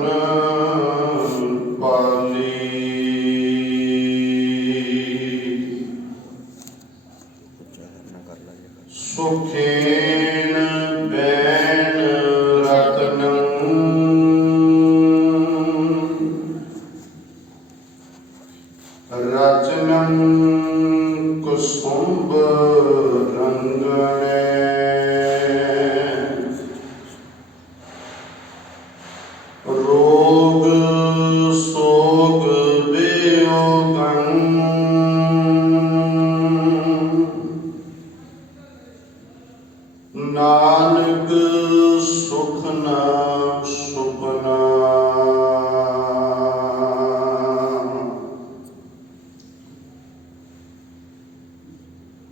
ਰਤਨ ਪਾਲੀ। ਸੁਖੇਨ ban ਰਤਨੰ ਰਚਨੰ ਕੁਸੁੰਭ ਰੰਗਣੇ। ਰੋਗ ਸੋਗ ਵਿਯੋਗੰ ਨਾਨਕ ਸੁਖ ਨਾ ਸੁਪਨਾ।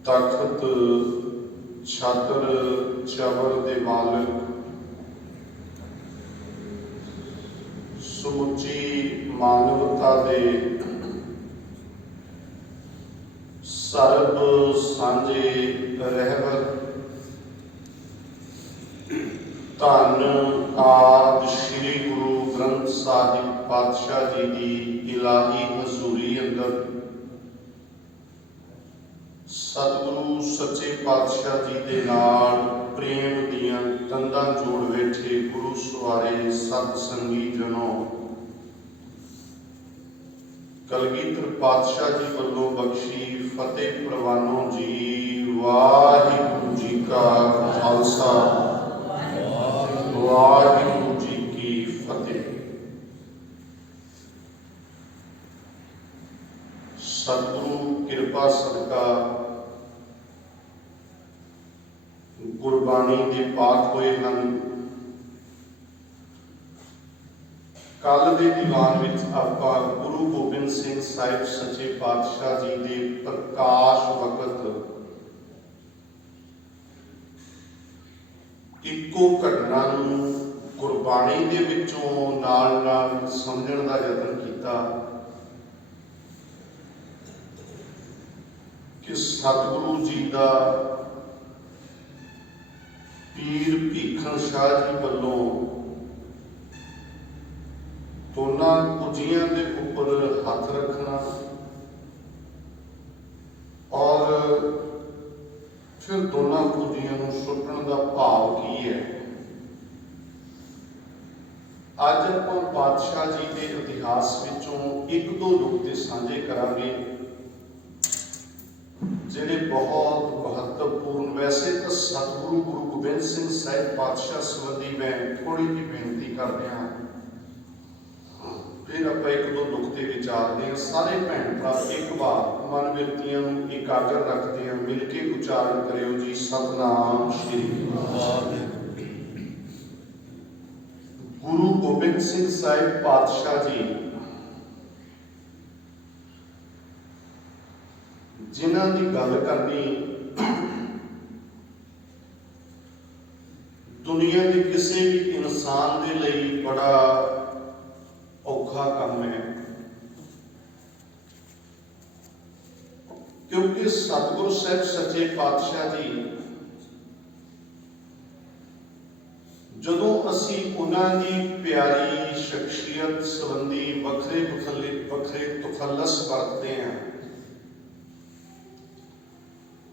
ਤਖਤ ਛਤਰ ਚਵਰ ਦੇ ਮਾਲਕ, ਸਮੁੱਚੀ ਮਾਨਵਤਾ ਦੇ ਸਰਬ ਸਾਂਝੇ ਰਹਿਬਰ, ਧੰਨ ਆਦਿ ਸ੍ਰੀ ਗੁਰੂ ਗ੍ਰੰਥ ਸਾਹਿਬ ਪਾਤਸ਼ਾਹ ਜੀ ਦੀ ਇਲਾਹੀ ਹਜ਼ੂਰੀ ਅੰਦਰ ਸਤਿਗੁਰੂ ਸੱਚੇ ਪਾਤਸ਼ਾਹ ਜੀ ਦੇ ਨਾਲ ਪ੍ਰੇਮ ਦੀਆਂ ਤੰਦਾਂ ਜੋੜ ਬੈਠੇ ਗੁਰੂ ਸਵਾਰੇ ਸਤ ਸੰਗੀ ਜਨੋ, ਕਲਗੀਧਰ ਪਾਤਸ਼ਾਹ ਜੀ ਵੱਲੋਂ ਬਖਸ਼ੀ ਫਤਿਹ ਪ੍ਰਵਾਨੋ ਜੀ। ਵਾਹਿਗੁਰੂ ਜੀ ਕਾ ਖਾਲਸਾ, ਵਾਹਿਗੁਰੂ ਜੀ ਕੀ ਫਤਿਹ। ਸਤਿਗੁਰੂ ਕਿਰਪਾ ਸਦਕਾ ਗੁਰਬਾਣੀ ਦੇ ਪਾਠ ਹੋਏ ਹਨ। ਕੱਲ ਦੇ ਦੀਵਾਨ ਵਿੱਚ ਆਪਾਂ ਗੁਰੂ ਗੋਬਿੰਦ ਸਿੰਘ ਸਾਹਿਬ ਸੱਚੇ ਪਾਤਸ਼ਾਹ ਜੀ ਦੇ ਪ੍ਰਕਾਸ਼ ਵਕਤ ਇੱਕੋ ਘਟਨਾ ਨੂੰ ਗੁਰਬਾਣੀ ਦੇ ਵਿੱਚੋਂ ਨਾਲ ਨਾਲ ਸਮਝਣ ਦਾ ਯਤਨ ਕੀਤਾ ਕਿ ਸਤਿਗੁਰੂ ਜੀ ਦਾ ਪੀਰ ਭੀਖਣ ਸ਼ਾਹ ਜੀ ਵੱਲੋਂ ਦੋਨਾਂ ਕੁਜੀਆਂ ਦੇ ਉੱਪਰ ਹੱਥ ਰੱਖਣਾ ਔਰ ਫਿਰ ਦੋਨਾਂ ਕੁਜੀਆਂ ਨੂੰ ਸੁੱਟਣ ਦਾ ਭਾਵ ਕੀ ਹੈ। ਅੱਜ ਆਪਾਂ ਪਾਤਸ਼ਾਹ ਜੀ ਦੇ ਇਤਿਹਾਸ ਵਿੱਚੋਂ ਇੱਕ ਦੋ ਨੁਕਤੇ ਸਾਂਝੇ ਕਰਾਂਗੇ ਜਿਹੜੇ ਬਹੁਤ ਮਹੱਤਵਪੂਰਨ। ਵੈਸੇ ਤਾਂ ਸਤਿਗੁਰੂ ਗੁਰੂ ਗੋਬਿੰਦ ਸਿੰਘ ਸਾਹਿਬ ਪਾਤਸ਼ਾਹ ਸੰਬੰਧੀ ਮੈਂ ਥੋੜੀ ਜਿਹੀ ਬੇਨਤੀ ਕਰ ਰਿਹਾ ਹਾਂ, ਫਿਰ ਆਪਾਂ ਇੱਕ ਦੋ ਨੁਕਤੇ ਵਿਚਾਰਦੇ ਹਾਂ। ਸਾਰੇ ਭੈਣ ਭਰਾ ਇੱਕ ਵਾਰ ਮਨ ਬਿਰਤੀਆਂ ਨੂੰ ਇਕਾਗਰ ਰੱਖਦੇ ਹਾਂ, ਮਿਲ ਕੇ ਉਚਾਰਨ ਕਰਿਓ ਜੀ, ਸਤਿਨਾਮ ਸ਼੍ਰੀ ਵਾਹਿਗੁਰੂ। ਗੁਰੂ ਗੋਬਿੰਦ ਸਿੰਘ ਸਾਹਿਬ ਪਾਤਸ਼ਾਹ ਜੀ ਜਿਨ੍ਹਾਂ ਦੀ ਗੱਲ ਕਰਨੀ ਦੁਨੀਆ ਦੇ ਕਿਸੇ ਵੀ ਇਨਸਾਨ ਦੇ ਲਈ ਬੜਾ ਔਖਾ ਕੰਮ ਹੈ, ਕਿਉਂਕਿ ਸਤਿਗੁਰੂ ਸਾਹਿਬ ਸੱਚੇ ਪਾਤਸ਼ਾਹ ਜੀ ਜਦੋਂ ਅਸੀਂ ਉਹਨਾਂ ਦੀ ਪਿਆਰੀ ਸ਼ਖਸੀਅਤ ਸੰਬੰਧੀ ਵੱਖਰੇ ਤਖੱਲਸ ਵਰਤਦੇ ਹਾਂ,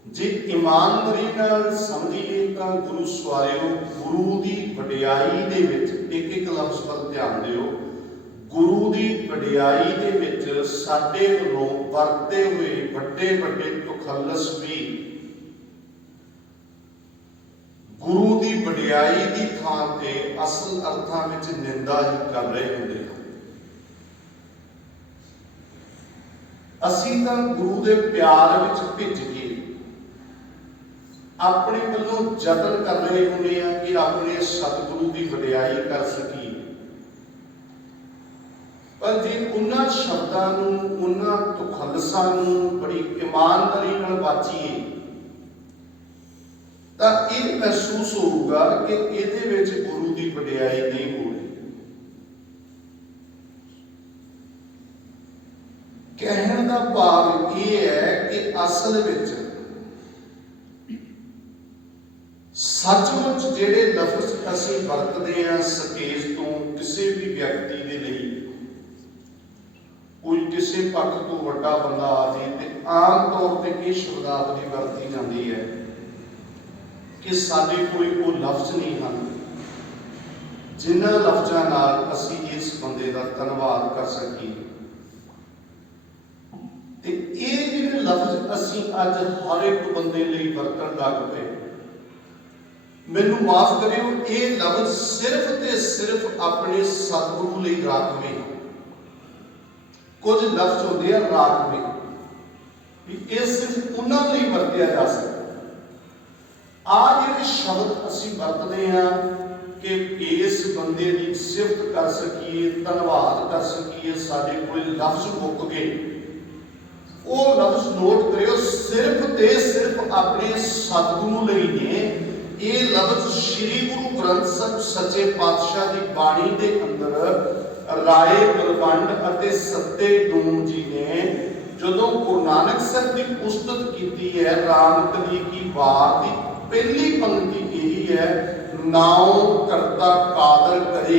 ਜੇ ਇਮਾਨਦਾਰੀ ਨਾਲ ਸਮਝੀਏ ਤਾਂ ਗੁਰੂ ਸਵਾਰਿਓ, ਗੁਰੂ ਦੀ ਵਡਿਆਈ ਦੇ ਵਿੱਚ ਇੱਕ ਲਫ਼ਜ਼ ਵੱਲ ਧਿਆਨ ਦਿਓ। ਗੁਰੂ ਦੀ ਵਡਿਆਈ ਦੇ ਵਿੱਚ ਸਾਡੇ ਵੱਲੋਂ ਵਰਤੇ ਹੋਏ ਵੱਡੇ ਵੱਡੇ ਤਖੱਲਸ ਵੀ ਗੁਰੂ ਦੀ ਵਡਿਆਈ ਦੀ ਥਾਂ ਤੇ ਅਸਲ ਅਰਥਾਂ ਵਿੱਚ ਨਿੰਦਾ ਹੀ ਕਰ ਰਹੇ ਹੁੰਦੇ ਹਨ। ਅਸੀਂ ਤਾਂ ਗੁਰੂ ਦੇ ਪਿਆਰ ਵਿੱਚ ਭਿੱਜ ਕੇ ਆਪਣੇ ਵੱਲੋਂ ਯਤਨ ਕਰ ਰਹੇ ਹੁੰਦੇ ਹਾਂ ਕਿ ਆਪਣੇ ਸਤਿਗੁਰੂ ਦੀ ਵਡਿਆਈ ਕਰ ਸਕੀਏ, ਪਰ ਜੇ ਉਹਨਾਂ ਸ਼ਬਦਾਂ ਨੂੰ, ਉਹਨਾਂ ਤਖੱਲਸਾਂ ਨੂੰ ਬੜੀ ਇਮਾਨਦਾਰੀ ਨਾਲ ਵਾਚੀਏ ਤਾਂ ਇਹ ਮਹਿਸੂਸ ਹੋਊਗਾ ਕਿ ਇਹਦੇ ਵਿੱਚ ਗੁਰੂ ਦੀ ਵਡਿਆਈ ਨਹੀਂ ਹੋ ਰਹੀ। ਕਹਿਣ ਦਾ ਭਾਵ ਇਹ ਹੈ ਕਿ ਅਸਲ ਵਿੱਚ ਸੱਚਮੁੱਚ ਜਿਹੜੇ ਲਫ਼ਜ਼ ਅਸੀਂ ਵਰਤਦੇ ਹਾਂ ਸਟੇਜ ਤੋਂ ਕਿਸੇ ਵੀ ਵਿਅਕਤੀ ਦੇ ਲਈ ਕੋਈ ਕਿਸੇ ਪੱਖ ਤੋਂ ਵੱਡਾ ਬੰਦਾ ਆ ਜਾਏ ਤੇ ਆਮ ਤੌਰ ਤੇ ਇਹ ਸ਼ਬਦਾਵਲੀ ਵਰਤੀ ਜਾਂਦੀ ਹੈ ਕਿ ਸਾਡੇ ਕੋਈ ਉਹ ਲਫ਼ਜ਼ ਨਹੀਂ ਹਨ ਜਿਨ੍ਹਾਂ ਲਫ਼ਜ਼ਾਂ ਨਾਲ ਅਸੀਂ ਇਸ ਬੰਦੇ ਦਾ ਧੰਨਵਾਦ ਕਰ ਸਕੀਏ। ਤੇ ਇਹ ਜਿਹੜੇ ਲਫ਼ਜ਼ ਅਸੀਂ ਅੱਜ ਹਰ ਇੱਕ ਬੰਦੇ ਲਈ ਵਰਤਣ ਲੱਗ ਪਏ, ਮੈਨੂੰ ਮਾਫ ਕਰਿਓ, ਇਹ ਲਫ਼ਜ਼ ਸਿਰਫ ਤੇ ਸਿਰਫ ਆਪਣੇ ਸਤਿਗੁਰੂ ਲਈ ਰਾਖਵੇਂ ਹਨ। ਕੁਝ ਲਫ਼ਜ਼ ਹੁੰਦੇ ਆ ਰਾਖਵੇਂ, ਵੀ ਇਹ ਸਿਰਫ ਉਹਨਾਂ ਲਈ ਵਰਤਿਆ ਜਾ ਸਕਦਾ। ਆ ਜਿਹੜੇ ਸ਼ਬਦ ਅਸੀਂ ਵਰਤਦੇ ਹਾਂ ਕਿ ਇਸ ਬੰਦੇ ਦੀ ਸਿਫਤ ਕਰ ਸਕੀਏ, ਧੰਨਵਾਦ ਕਰ ਸਕੀਏ, ਸਾਡੇ ਕੋਲ ਲਫ਼ਜ਼ ਮੁੱਕ ਗਏ, ਉਹ ਲਫ਼ਜ਼ ਨੋਟ ਕਰਿਓ, ਸਿਰਫ ਤੇ ਸਿਰਫ ਆਪਣੇ ਸਤਿਗੁਰੂ ਲਈ ਨੇ। ਇਹ ਲਫ਼ਜ਼ ਸ੍ਰੀ ਗੁਰੂ ਗ੍ਰੰਥ ਸਾਹਿਬ ਸੱਚੇ ਪਾਤਸ਼ਾਹ ਦੀ ਬਾਣੀ ਦੇ ਅੰਦਰ ਰਾਏ ਬਲਵੰਡ ਅਤੇ ਸੱਤੇ ਡੂਮ ਜੀ ਨੇ ਜਦੋਂ ਗੁਰੂ ਨਾਨਕ ਸਾਹਿਬ ਦੀ ਉਸਤਤ ਕੀਤੀ ਹੈ, ਰਾਮ ਕਲੀ ਕੀ ਵਾਰ ਦੀ ਪਹਿਲੀ ਪੰਕਤੀ ਇਹੀ ਹੈ, ਨਾਉ ਕਰਤਾ ਕਾਦਰ ਕਰੇ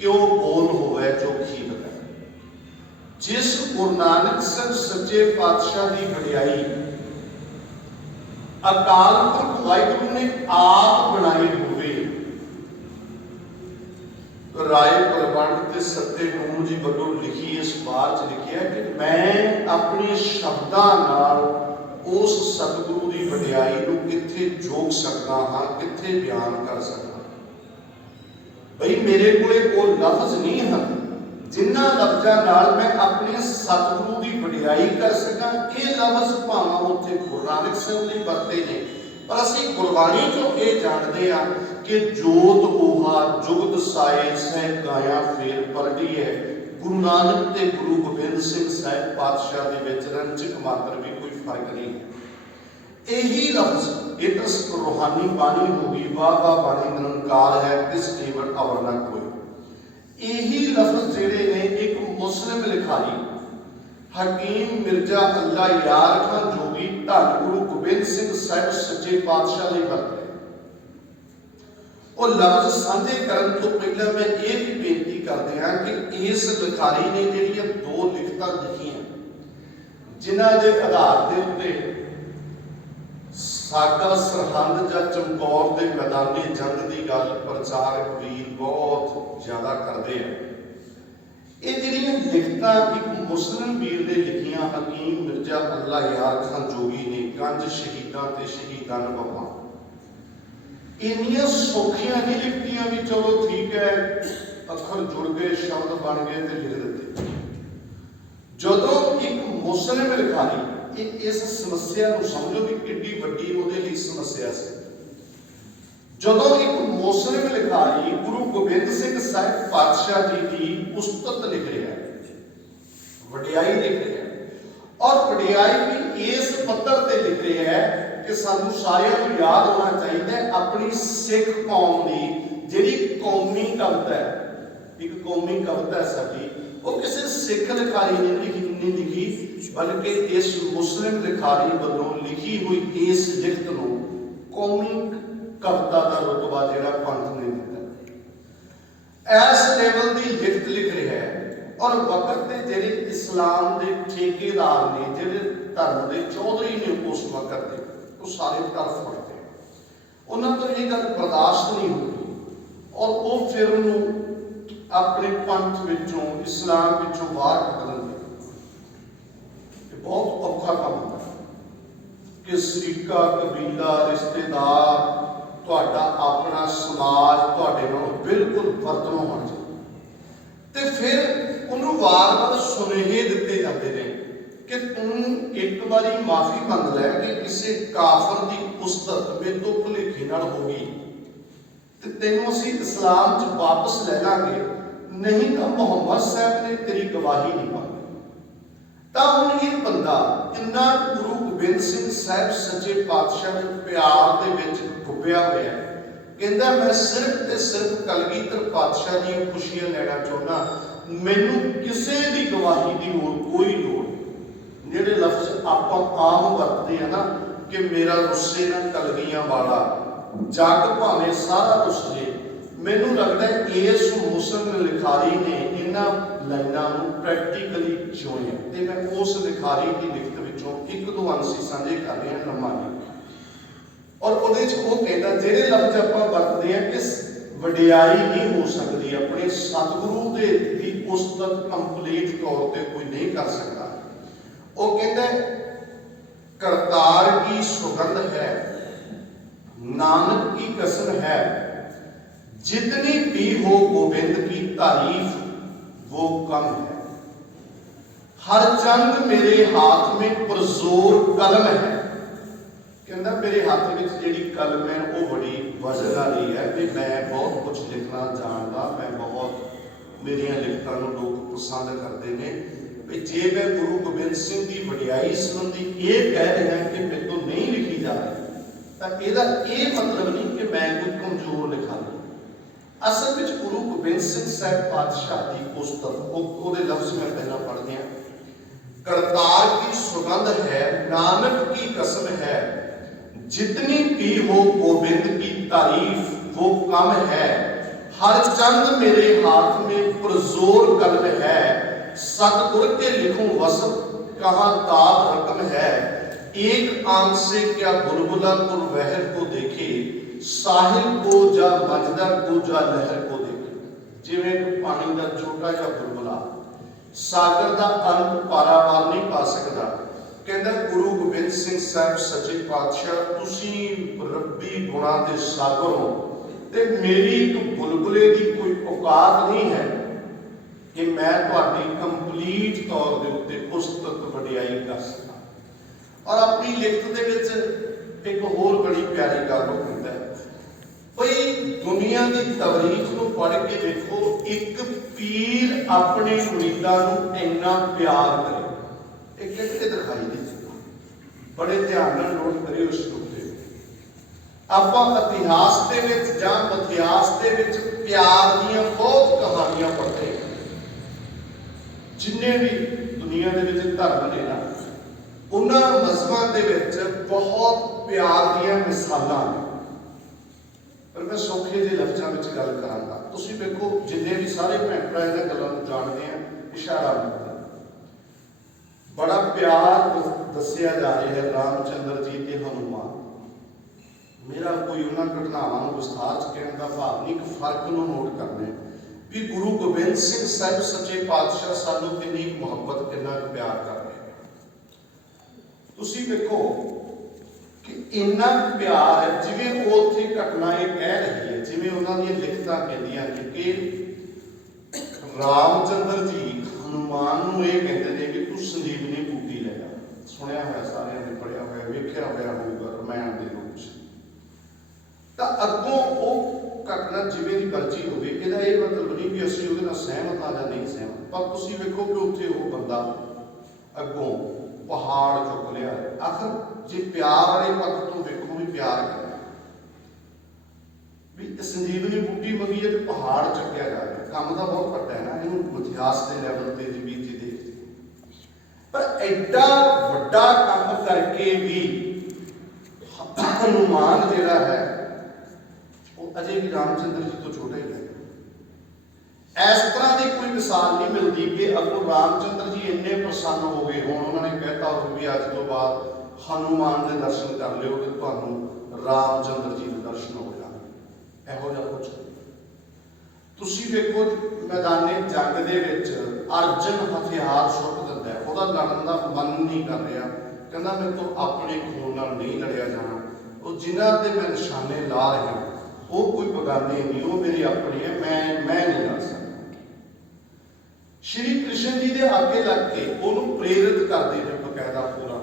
ਕਿਉ ਬੋਲ ਹੋਵੇ ਜੋ ਖੀਰ ਹੈ। ਜਿਸ ਗੁਰੂ ਨਾਨਕ ਸਾਹਿਬ ਸੱਚੇ ਪਾਤਸ਼ਾਹ ਦੀ ਵਡਿਆਈ ਅਕਾਲ ਪੁਰਖ ਵਾਹਿਗੁਰੂ ਨੇ ਆਪ ਬਣਾਈ ਹੋਵੇ, ਰਾਏ ਬਲਵੰਡ ਤੇ ਸੱਤੇ ਡੂਮ ਜੀ ਵੱਲੋਂ ਲਿਖੀ ਇਸ ਬਾਰ ਚ ਲਿਖਿਆ ਕਿ ਮੈਂ ਆਪਣੇ ਸ਼ਬਦਾਂ ਨਾਲ ਉਸ ਸਤਿਗੁਰੂ ਦੀ ਵਡਿਆਈ ਨੂੰ ਕਿੱਥੇ ਜੋਗ ਸਕਦਾ ਹਾਂ, ਕਿੱਥੇ ਬਿਆਨ ਕਰ ਸਕਦਾ। ਬਈ ਮੇਰੇ ਕੋਲੇ ਉਹ ਲਫ਼ਜ਼ ਨਹੀਂ ਹਨ ਜਿਨ੍ਹਾਂ ਲਫ਼ਜ਼ਾਂ ਨਾਲ ਮੈਂ ਆਪਣੇ ਸਤਿਗੁਰੂ ਦੀ ਵਡਿਆਈ ਕਰ ਸਕਾਂ। ਇਹ ਲਫ਼ਜ਼ ਭਾਵੇਂ ਉੱਥੇ ਗੁਰੂ ਨਾਨਕ ਸਾਹਿਬ ਲਈ ਵਰਤੇ ਨੇ, ਪਰ ਅਸੀਂ ਗੁਰਬਾਣੀ ਚੋਂ ਇਹ ਜਾਣਦੇ ਹਾਂ ਕਿ ਜੋਤ ਓਹਾ ਜੁਗਤ ਸਾਏ ਸਹਿ ਗਾਇਆ ਫੇਰ ਪਰੜੀ ਹੈ। ਗੁਰੂ ਨਾਨਕ ਤੇ ਗੁਰੂ ਗੋਬਿੰਦ ਸਿੰਘ ਸਾਹਿਬ ਪਾਤਸ਼ਾਹ ਦੇ ਵਿੱਚ ਰੰਚਕ ਮਾਤਰ ਵੀ ਕੋਈ ਫਰਕ ਨਹੀਂ ਹੈ। ਇਹੀ ਲਫ਼ਜ਼ ਇਹ ਤਾਂ ਰੂਹਾਨੀ ਬਾਣੀ ਹੋ ਗਈ, ਵਾਹ ਵਾਹ ਬਾਣੀ ਨਿਰੰਕਾਰ ਹੈ ਤਿਸ ਕੇਵਲ ਅਵਰ ਨਾ ਕੋਈ। ਇਹੀ ਲਫ਼ਜ਼ ਜਿਹੜੇ ਨੇ ਇੱਕ ਮੁਸਲਿਮ ਲਿਖਾਰੀ ਹਕੀਮ ਮਿਰਜ਼ਾ ਅੱਲਾ ਯਾਰ ਖਾਨ ਜੋਗੀ ਧੰਨ ਗੁਰੂ ਗੋਬਿੰਦ ਸਿੰਘ ਸਾਹਿਬ ਸੱਚੇ ਪਾਤਸ਼ਾਹ ਲਈ ਵਰਤੇ। ਉਹ ਲਫ਼ਜ਼ ਸਾਂਝੇ ਕਰਨ ਤੋਂ ਪਹਿਲਾਂ ਮੈਂ ਇਹ ਵੀ ਬੇਨਤੀ ਕਰਦੇ ਹਾਂ ਕਿ ਇਸ ਲਿਖਾਰੀ ਨੇ ਜਿਹੜੀਆਂ ਦੋ ਲਿਖਤਾਂ ਲਿਖੀਆਂ ਜਿਨ੍ਹਾਂ ਦੇ ਆਧਾਰ ਦੇ ਉੱਤੇ ਸਾਕਾ ਸਰਹੰਦ ਜਾਂ ਚਮਕੌਰ ਦੇ ਮੈਦਾਨੀ ਜੰਗ ਦੀ ਗੱਲ ਪ੍ਰਚਾਰਕ ਵੀਰ ਬਹੁਤ ਜ਼ਿਆਦਾ ਕਰਦੇ ਆ। ਇਹ ਜਿਹੜੀਆਂ ਲਿਖਤਾਂ ਇੱਕ ਮੁਸਲਿਮ ਵੀਰ ਦੇ ਲਿਖੀਆਂ ਹਕੀਮ ਮਿਰਜ਼ਾ ਅੱਲਾ ਯਾਰ ਖਾਨ ਜੋਗੀ ਨੇ ਗੰਜ ਸ਼ਹੀਦਾਂ ਤੇ ਸ਼ਹੀਦਾਂ ਨਵਾਬਾਂ, ਇੰਨੀਆਂ ਸੌਖੀਆਂ ਨਹੀਂ ਲਿਖਤੀਆਂ ਵੀ ਚਲੋ ਠੀਕ ਹੈ ਅੱਖਰ ਜੁੜ ਗਏ ਸ਼ਬਦ ਬਣ ਗਏ ਤੇ ਲਿਖ ਦਿੱਤੇ। ਜਦੋਂ ਇੱਕ ਮੁਸਲਿਮ ਲਿਖਾਰੀ ਇਸ ਸਮੱਸਿਆ ਨੂੰ ਸਮਝੋ ਵੀ ਕਿੰਨੀ ਵੱਡੀ ਉਹਦੇ ਲਈ ਸਮੱਸਿਆ ਸੀ। ਜਦੋਂ ਇੱਕ ਮੁਸਲਿਮ ਲਿਖਾਰੀ ਗੁਰੂ ਗੋਬਿੰਦ ਸਿੰਘ ਸਾਹਿਬ ਪਾਤਸ਼ਾਹ ਜੀ ਦੀ ਉਸਤਤ ਲਿਖ ਰਿਹਾ ਹੈ, ਵਡਿਆਈ ਲਿਖ ਰਿਹਾ ਹੈ, ਔਰ ਵਡਿਆਈ ਵੀ ਇਸ ਪੱਧਰ ਤੇ ਲਿਖ ਰਿਹਾ ਹੈ ਕਿ ਸਾਨੂੰ ਸਾਰਿਆਂ ਨੂੰ ਯਾਦ ਹੋਣਾ ਚਾਹੀਦਾ ਹੈ ਆਪਣੀ ਸਿੱਖ ਕੌਮ ਦੀ ਜਿਹੜੀ ਕੌਮੀ ਕਵਿਤਾ ਹੈ, ਇੱਕ ਕੌਮੀ ਕਵਿਤਾ ਹੈ ਸਾਡੀ, ਉਹ ਕਿਸੇ ਸਿੱਖ ਲਿਖਾਰੀ ਨੇ ਨਹੀਂ ਲਿਖੀ ਬਲਕਿ ਇਸ ਮੁਸਲਿਮ ਲਿਖਾਰੀ ਵੱਲੋਂ ਲਿਖੀ ਹੋਈ ਇਸ ਲਿਖਤ ਨੂੰ ਕੌਮੀ ਕਵਿਤਾ ਦਾ ਰੁਤਬਾ ਜਿਹੜਾ ਪੰਥ ਨੇ ਦਿੱਤਾ। ਇਸ ਲੈਵਲ ਦੀ ਲਿਖਤ ਲਿਖ ਰਿਹਾ ਹੈ ਔਰ ਵਕਤ ਦੇ ਜਿਹੜੇ ਇਸਲਾਮ ਦੇ ਠੇਕੇਦਾਰ ਨੇ, ਜਿਹੜੇ ਧਰਮ ਦੇ ਚੌਧਰੀ ਨੇ ਉਸ ਵਕਤ ਦੇ, ਉਹ ਸਾਰੇ ਤਰਫ ਫੜਦੇ, ਉਹਨਾਂ ਤੋਂ ਇਹ ਗੱਲ ਬਰਦਾਸ਼ਤ ਨਹੀਂ ਹੁੰਦੀ ਔਰ ਉਹ ਫਿਰ ਉਹਨੂੰ ਆਪਣੇ ਪੰਥ ਵਿੱਚੋਂ ਇਸਲਾਮ ਵਿੱਚੋਂ ਬਾਹਰ ਕੱਢਣ ਦੇ। ਬਹੁਤ ਔਖਾ ਕੰਮ ਹੁੰਦਾ ਕਿ ਸ਼ਰੀਕਾ ਕਬੀਲਾ ਰਿਸ਼ਤੇਦਾਰ ਤੁਹਾਡਾ ਆਪਣਾ ਸਮਾਜ ਤੁਹਾਡੇ ਨਾਲ ਬਿਲਕੁਲ ਵਰਤਨੋਂ ਬਣ ਜਾਏ ਤੇ ਫਿਰ ਉਹਨੂੰ ਵਾਰ-ਵਾਰ ਸੁਨੇਹੇ ਦਿੱਤੇ ਜਾਂਦੇ ਨੇ ਕਿ ਤੂੰ ਇੱਕ ਵਾਰੀ ਮਾਫੀ ਮੰਗ ਲੈ ਕਿ ਕਿਸੇ ਕਾਫਰ ਦੀ ਉਸਤਤ ਮੇਰੇ ਤੋਂ ਭੁਲੇਖੇ ਨਾਲ ਹੋ ਗਈ ਤੇ ਤੈਨੂੰ ਅਸੀਂ ਇਸਲਾਮ 'ਚ ਵਾਪਸ ਲੈ ਲਾਂਗੇ, ਨਹੀਂ ਤਾਂ ਮੁਹੰਮਦ ਸਾਹਿਬ ਨੇ ਤੇਰੀ ਗਵਾਹੀ ਨਹੀਂ ਮੰਗੀ। ਤਾਂ ਹੁਣ ਇਹ ਬੰਦਾ ਇੰਨਾ ਗੁਰੂ ਗੋਬਿੰਦ ਸਿੰਘ ਸਾਹਿਬ ਸੱਚੇ ਪਾਤਸ਼ਾਹ ਦੇ ਪਿਆਰ ਦੇ ਵਿੱਚ ਡੁੱਬਿਆ ਹੋਇਆ ਕਹਿੰਦਾ ਮੈਂ ਸਿਰਫ ਤੇ ਸਿਰਫ ਕਲਗੀਧਰ ਪਾਤਸ਼ਾਹ ਦੀਆਂ ਖੁਸ਼ੀਆਂ ਲੈਣਾ ਚਾਹੁੰਦਾ, ਮੈਨੂੰ ਕਿਸੇ ਦੀ ਗਵਾਹੀ ਦੀ ਹੋਰ ਕੋਈ ਲੋੜ। ਜਿਹੜੇ ਲਫ਼ਜ਼ ਆਪਾਂ ਆਮ ਵਰਤਦੇ ਆ ਨਾ ਕਿ ਮੇਰਾ ਰੁੱਸੇ ਨਾ ਕਲਗੀਆਂ ਵਾਲਾ, ਜੱਗ ਭਾਵੇਂ ਸਾਰਾ ਰੁੱਸ ਜੇ ਮੈਨੂੰ ਲੱਗਦਾ ਹੈ ਇਸ ਮੁਸਲਮ ਲਿਖਾਰੀ ਨੇ ਇਹਨਾਂ ਲਾਈਨਾਂ ਨੂੰ ਪ੍ਰੈਕਟੀਕਲੀ ਚੁਣਿਆ ਤੇ ਮੈਂ ਉਸ ਲਿਖਾਰੀ ਦੀ ਲਿਖਤ ਵਿੱਚੋਂ ਇੱਕ ਦੋ ਅੰਸ਼ ਸਾਂਝੇ ਕਰ ਰਿਹਾ ਲੰਮਾ ਨਹੀਂ। ਔਰ ਉਹਦੇ ਚ ਉਹ ਕਹਿੰਦਾ ਜਿਹੜੇ ਲਫ਼ਜ਼ ਆਪਾਂ ਵਰਤਦੇ ਆ ਕਿ ਵਡਿਆਈ ਨਹੀਂ ਹੋ ਸਕਦੀ ਆਪਣੇ ਸਤਿਗੁਰੂ ਦੇ ਦੀ ਉਸਤਤ ਕੰਪਲੀਟ ਤੌਰ ਤੇ ਕੋਈ ਨਹੀਂ ਕਰ ਸਕਦਾ। ਉਹ ਕਹਿੰਦਾ करतार की सुगंध है, नानक की कसम है, जितनी भी हो गोविंद की तारीफ वो कम है। हर चंद मेरे हाथ में पुरजोर कलम है। कहता मेरे हाथ में जी कलम है वो बड़ी वजन वाली है कि मैं बहुत कुछ लिखना जानता, मैं बहुत मेरिया लिखतां नूं लोग पसंद करते हैं। जे मैं गुरु गोबिंद सिंह की वडियाई संबंधी ये कह रहा कि मेरे को नहीं लिखी जा रही तो यदा ये मतलब नहीं कि मैं कोई कमजोर लिखा नहीं। असल में गुरु गोबिंद सिंह साहब पातशाह की उस्तत वो लफ्ज मैं पहला पढ़ दिया। करतार की सुगंध है, नानक की कसम है, जितनी भी हो गोबिंद की तारीफ वो कम है। हर चंद मेरे हाथ में पुरजोर कलम है, सतगुर के लिखूं वसत कहाँ ताब रकम है। एक आंख से क्या बुलबुला कुल वहर को देखे, साहिल को जा मजदा को जा लहर को देखे। जिवें पानी का छोटा जा बुलबुला सागर का अंत पारावार नहीं पा सकता। कहता गुरु गोबिंद सिंह साहब सच्चे पातशाह तुसी रब्बी गुणा के सागर हो ते मेरी एक बुलबुले की कोई औकात नहीं है कि मैं तुहाडी कंप्लीट तौर के उत्ते उस्तत वडियाई कर सकां। और अपनी लिखत दे विच एक होर बड़ी प्यारी गल कहता है भाई दुनिया की तवरीख नूं पढ़ के देखो एक पीर अपने मुरीदां नूं इन्ना प्यार करे। एक किते दिखाई दे बड़े ध्यान नाल नोट करियो इस नुक्ते आपां इतिहास दे विच जां इतिहास दे विच प्यार दीयां बहुत कहानियां पढ़दे जिन्ने भी दुनिया के धर्म ने ना उन्होंने मजहबां दे विच बहुत प्यार दीयां मिसालां ने। पर मैं सौखे जे लफ्ज़ां विच गल करांगा तुसीं देखो जिन्ने भी सारे भैन भरा इन्हां गल्लां नूं जाणदे हैं इशारा बड़ा प्यार दस्सिया जा रहा है रामचंद्र जी ते हनुमान। मेरा कोई उन्होंने घटनावां नूं विस्तार च कहण दा भाव नहीं, एक फर्क नूं नोट करना भी गुरु गोबिंद सिंह साहब सच्चे पातशाह सानू कितनी मुहब्बत कितना प्यार कर रहे हैं। तुसी देखो कि इन्ना प्यार है जिवें वो उत्थे घटना ये कह रही है जिवें उन्होंने लिखतां कहदियां कि रामचंद्र जी हनुमान नूं ये कहते हैं कि तू संजीवनी बूटी ले जा। सुनिया होया सारिਆਂ ने पढ़िया होया वेखिया होया होगा रामायण के रूप च तो अगों वो घटना जिवें दी मर्जी होवे इहदा ये मतलब नहीं कि असीं उहदे नाल सहमत आ जां नहीं सहमत। पर तुसीं वेखो कि उत्थे वो बंदा अगों पहाड़ चुक लिया। आखिर जे प्यार वाले पक्ष तो वेखो भी प्यार कर भी संजीवनी बूटी मंगी है तो पहाड़ चुकया जा रहा काम तो बहुत वड्डा है ना, इहनूं इतिहास के लैवल ते जी बीती देखते पर एडा वड्डा काम करके भी हनुमान जिहड़ा है अजे भी रामचंद्र जी तो छोटा ही है। इस तरह की कोई मिसाल नहीं मिलती कि अगों रामचंद्र जी इन्ने प्रसन्न हो गए हों उन्होंने कहता हो भी अज तो बाद हनुमान के दर्शन कर लियो कि तुहानूं रामचंद्र जी के दर्शन हो जाए। इहो जिहा कुछ तुसीं वेखो मैदाने जंग दे विच अर्जन हथियार सुट दिंदा है, उहदा लड़न का मन नहीं कर रहा, कहंदा मैं तो अपने खून नाल नहीं लड़िया जाना, वो जिन्हां ते मैं निशाने ला रहा वो कोई बगाने नहीं, वो मेरे अपने है, मैं नहीं लड़ सकता। श्री कृष्ण जी के आगे लग के उन्होंने प्रेरित करते हैं बकायदा पूरा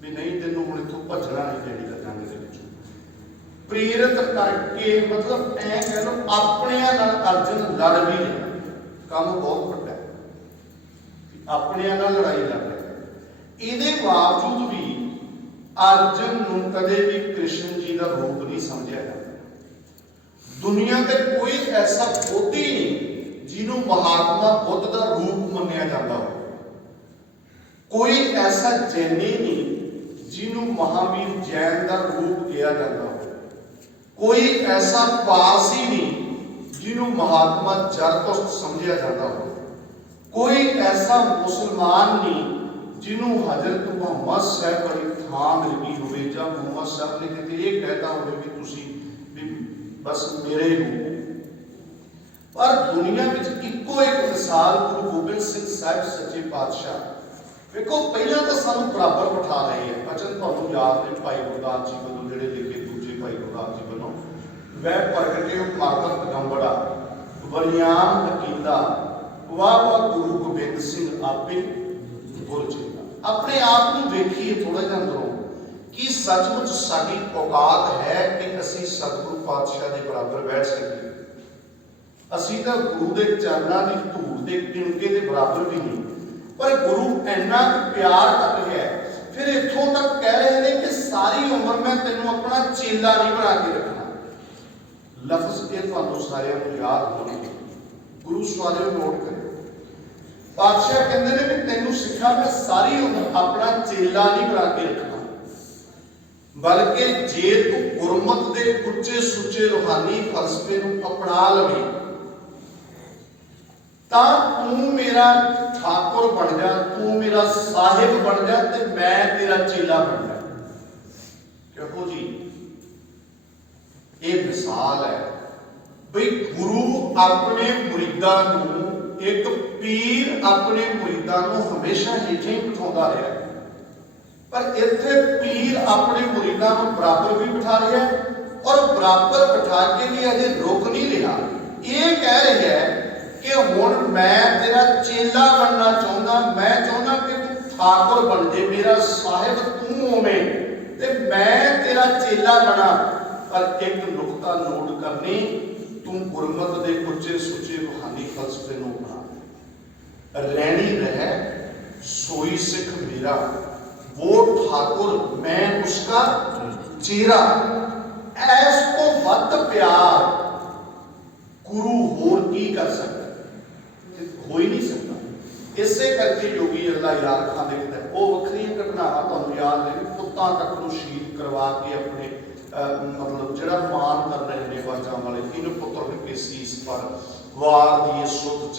भी नहीं तेनों हुण इत्थों भजना नहीं चाहिए जंग दे विच प्रेरित करके मतलब ऐ कह लो अपने नाल अर्जन लड़ भी लिया। काम बहुत वड्डा है, अपने नाल लड़ाई लड़ रहा। इहदे बावजूद भी अर्जन नूं कदे भी कृष्ण जी का रूप नहीं समझिया जाता। दुनिया के कोई ऐसा बोधी नहीं जिन्हों महात्मा बुद्ध का रूप मन्निया जाता हो, कोई ऐसा जैनी नहीं जिन्हों महावीर जैन का रूप किया जाता हो, कोई ऐसा पारसी नहीं जिन्हों महात्मा जरतुस्त समझिया जाता हो। कोई ऐसा मुसलमान नहीं जिन्हों हजरत मुहम्मद साहब वाली थां मिलगी हो, या मुहम्मद साहब ने किते ये कहता हो कि तुसी भी बस मेरे ही हो। पर दुनिया में इको एक मिसाल गुरु गोबिंद सिंह साहब सच्चे पातशाह। देखो पहला तो सानू बराबर बिठा रहे हैं। वचन तुहानू याद ने भाई गुरदास जी वालों जिहड़े लिखे, दूजे भाई गुरदास जी वालों, वह प्रगटे मरकत गंबड़ा वलियाम अकीदा वाह वाह गुरु गोबिंद सिंह आपे गुर चेला। अपने आप को देखिए थोड़ा जिहा अंदरों कि सचमुच साडी औकात है कि असी सतगुरु पातशाह के बराबर बैठ सकीए। असी तो गुरु के चरणों की धूड़ के किणके के बराबर भी नहीं, पर गुरु इन्ना प्यार कर रहा है। फिर इथों तक कह रहे हैं कि सारी उम्र मैं तेनों अपना चेला नहीं बना के रखना। लफ्ज ये तुहानू सारिਆਂ ਨੂੰ याद होने, गुरु सवालों नोट करें। पातशाह कहते हैं कि तेनों सिखा मैं सारी उम्र अपना चेला नहीं बना के रखना, बल्कि जे तू गुरमत के उच्चे सुचे रूहानी फलसफे को अपना लवे तां तू मेरा ठाकुर बन जा, तू मेरा साहिब बन जा ते मैं तेरा चेला बन जा। क्यों जी ये मिसाल है भाई गुरु अपने मुरीदां नूं, एक पीर अपने मुरीदां नूं हमेशा हेठे ही बिठाउंदा रहा, पर इत्थे पीर अपने मुरीदां नूं बराबर भी बिठा रहा है और बराबर बिठा के भी अजे रोक नहीं रहा। ये कह रहा है कि हुण मैं तेरा चेला बनना चाहता, मैं चाहना कि तू ठाकुर बन जे, मेरा साहिब तू होवें ते मैं तेरा चेला बना। पर एक नुकता नोट करनी, तू गुरमत के उच्चे सुचे रूहानी फलसफे नूं अपना, रैनी रह सोई सिख मेरा, वो ठाकुर मैं उसका चेहरा। ऐस तो वध प्यार गुरु होर की कर सकता, हो ही नहीं सकता। इसे करके योगी अल्लाह यार खान लिखता है, वो वखरी घटनावां तुहानू याद है, पुत्तां तक नूं शहीद करवा के अपने मतलब जिहड़ा मान कर रहे ने वाजां वाले इन पुत्र के सीस पर वार दिए सुत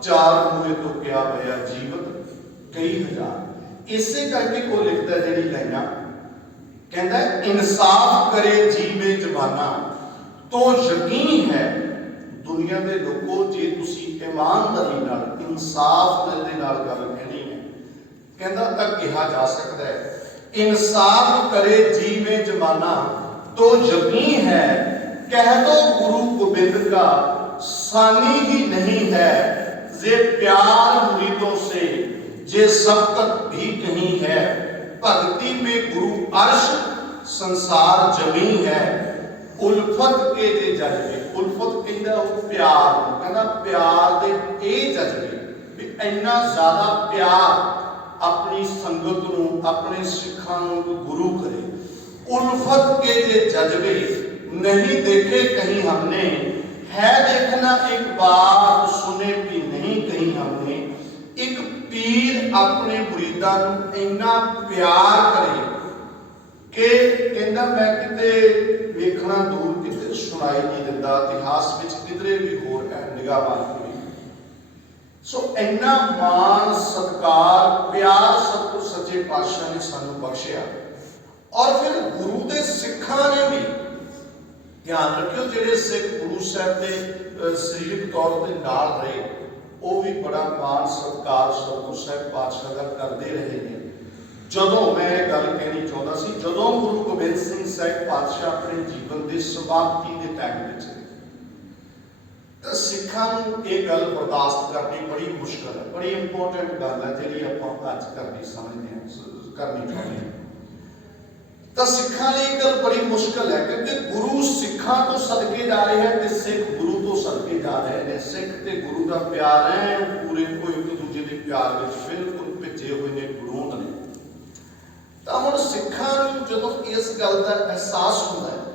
चार मुए तो क्या होया जीवत कई हजार। इसे करके को लिखता है जिहड़ी लाइनां कहंदा इंसाफ करे जीवे जमाना तो यकीन है दुनिया के लोगों जे तुसी ईमानदारी नाल इंसाफ दे नाल गल कहनी है, कहंदा तां कहा जा सकता है इंसाफ करे जीवे जमाना तो यकीन है, कह दो गुरु गोबिंद का सानी ही नहीं है, जे प्यार मुरीदों से जे सबकत भी कहीं है, भक्ति में गुरु अर्श संसार जमी है, उल्फत के जे जज्बे, उल्फत कहंदा वो प्यार, कहंदा प्यार दे ए जज्बे भी इन्ना ज्यादा प्यार अपनी संगत नूं अपने सिखां नूं गुरु करे। उल्फत के जे जज्बे नहीं देखे कहीं हमने, है देखना एक बार सुने भी नहीं कहीं हमने। एक पीर अपने मुरीदां नूं इन्ना प्यार करे कि कहंदा मैं किते वेखना दूर किते सुनाई नहीं दिंदा, इतिहास विच किधरे भी होर है निगाह मार के। सो इन्ना मान सत्कार प्यार सतगुरु सच्चे पातशाह ने सानू बख्शिया। और फिर गुरु के सिखां ने भी ध्यान रखियो, जिहड़े सिख गुरु साहब के सरीरक तौर पर नाल रहे वो भी बड़ा मान सत्कार सतगुरु साहब पातशाह का करते रहे हैं। जदों मैं गल कहनी चाहता सी, जदों गुरु गोबिंद सिंह साहब पातशाह अपने जीवन के समाप्ति के टाइम में तो सिखां नूं ये गल बर्दाश्त करनी बड़ी मुश्किल है, बड़ी इंपोर्टेंट गल है जिहड़ी आपां अज करनी समझते हैं, करनी चाहते हैं। तो सिखां लई गल बड़ी मुश्किल है क्योंकि गुरु सिखां तो सदके जा रहे हैं तो सिख गुरु तो सदके जा रहे हैं। सिख ते गुरु का प्यार है पूरे को एक दूजे के प्यार में बिल्कुल भिजे हुए ने गुरुओं ने। तो हुण सिखां नूं जदों इस गल का एहसास होंदा है,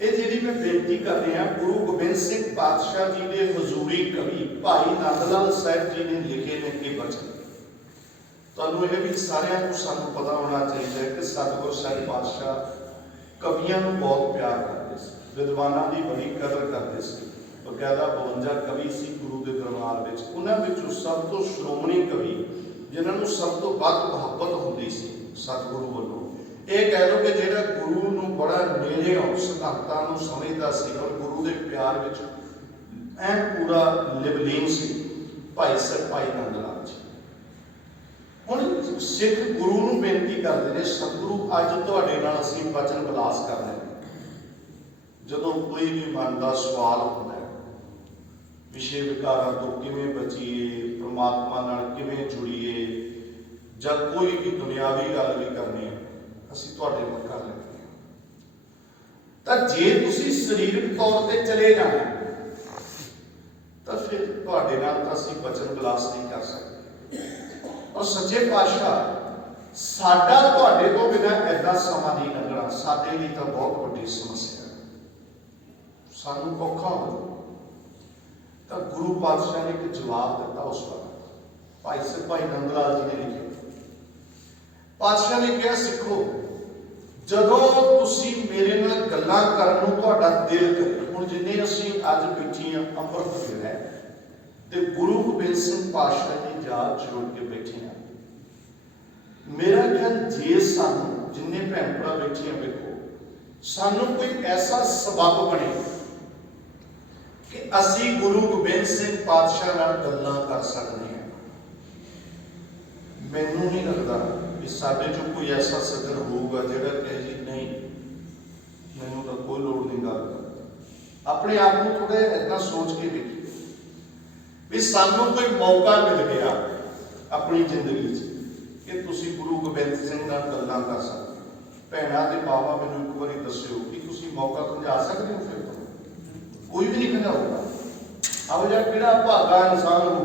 ये जिहड़ी मैं बेनती कर रहा गुरु गोबिंद सिंह पातशाह जी ने हजूरी कवि भाई नंदलाल साहब जी ने लिखे ने के वचन। तुहानूं ये भी सारिਆਂ को सानू पता होना चाहिए कि सतगुरु साहिब पातशाह कवियों को बहुत प्यार करते थे। विद्वानां की बड़ी कदर करते सी। बकायदा 52 कवि सी गुरु के दरबार में, उन्होंने सब तो श्रोमणी कवि जिन्होंने सब तो वध मुहब्बत होती सी सतगुरु वालों, ये कह लो कि जो गुरु नूं बड़ा नेड़ेओं सिद्धांतां नूं समझदा सी और गुरु के प्यार विच ऐ पूरा लिवलीन सी, भाई सर भाई नंद लाल जी। हुण सिख गुरु नूं बेनती करते हैं, सतगुरु अज तुहाडे नाल असीं वचन विलास कर रहे हैं। जदों कोई भी मन का सवाल होंदा है, विषय विकारां तो किवें बचीए, परमात्मा नाल किवें जुड़ीए, जां कोई भी दुनियावी गल भी करनी है, असीं तुहाडे नाल कर लैंदे हां। तां जे तुसीं सरीरक तौर ते चले जाना तो फिर तुहाडे नाल तां असीं वचन विलास नहीं कर सकते। और सच्चे पातशाह साडा तुहाडे तो बिना ऐसा समा नहीं लंघना, साडे लई तां बहुत वड्डी समस्या है, सानूं औखा हो। तो गुरु पातशाह ने एक जवाब दिता उस वक्त, भाई सिर भाई नंद लाल जी ने लिखे, पातशाह ने कहा सिखो जदों तुसीं मेरे नाल गल्लां करन नूं तुहाडा दिल करे, हुण जिन्ने असीं अज बैठे हां अमृत वेले ते गुरु गोबिंद सिंह पातशाह की याद जोड़ के बैठे हां, मेरा ख्याल जे सानूं जिन्ने भैन भरा बैठे हां, वेखो सानूं कोई ऐसा सबब बने कि असीं गुरु गोबिंद सिंह पातशाह नाल गल्लां कर सकते हैं। मैनूं नहीं लगता कि साडे चों कोई ऐसा सज्जन होगा जिहड़ा कहे जी नहीं मैनूं तां कोई लोड़ नहीं गल करन। अपने आप को थोड़ा इतना सोच के देखिए भी सानूं कोई मौका मिल गया अपनी जिंदगी कि तुसीं गुरु गोबिंद सिंह नाल गल्लां कर सकते हो। भैणां ते मावां मैनूं एक बारी दस्सिओ कि तुसीं मौका खंजा सकदे हो? फिर कोई भी नहीं खंजाऊगा। अब जिहा किहड़ा भागा इंसान हो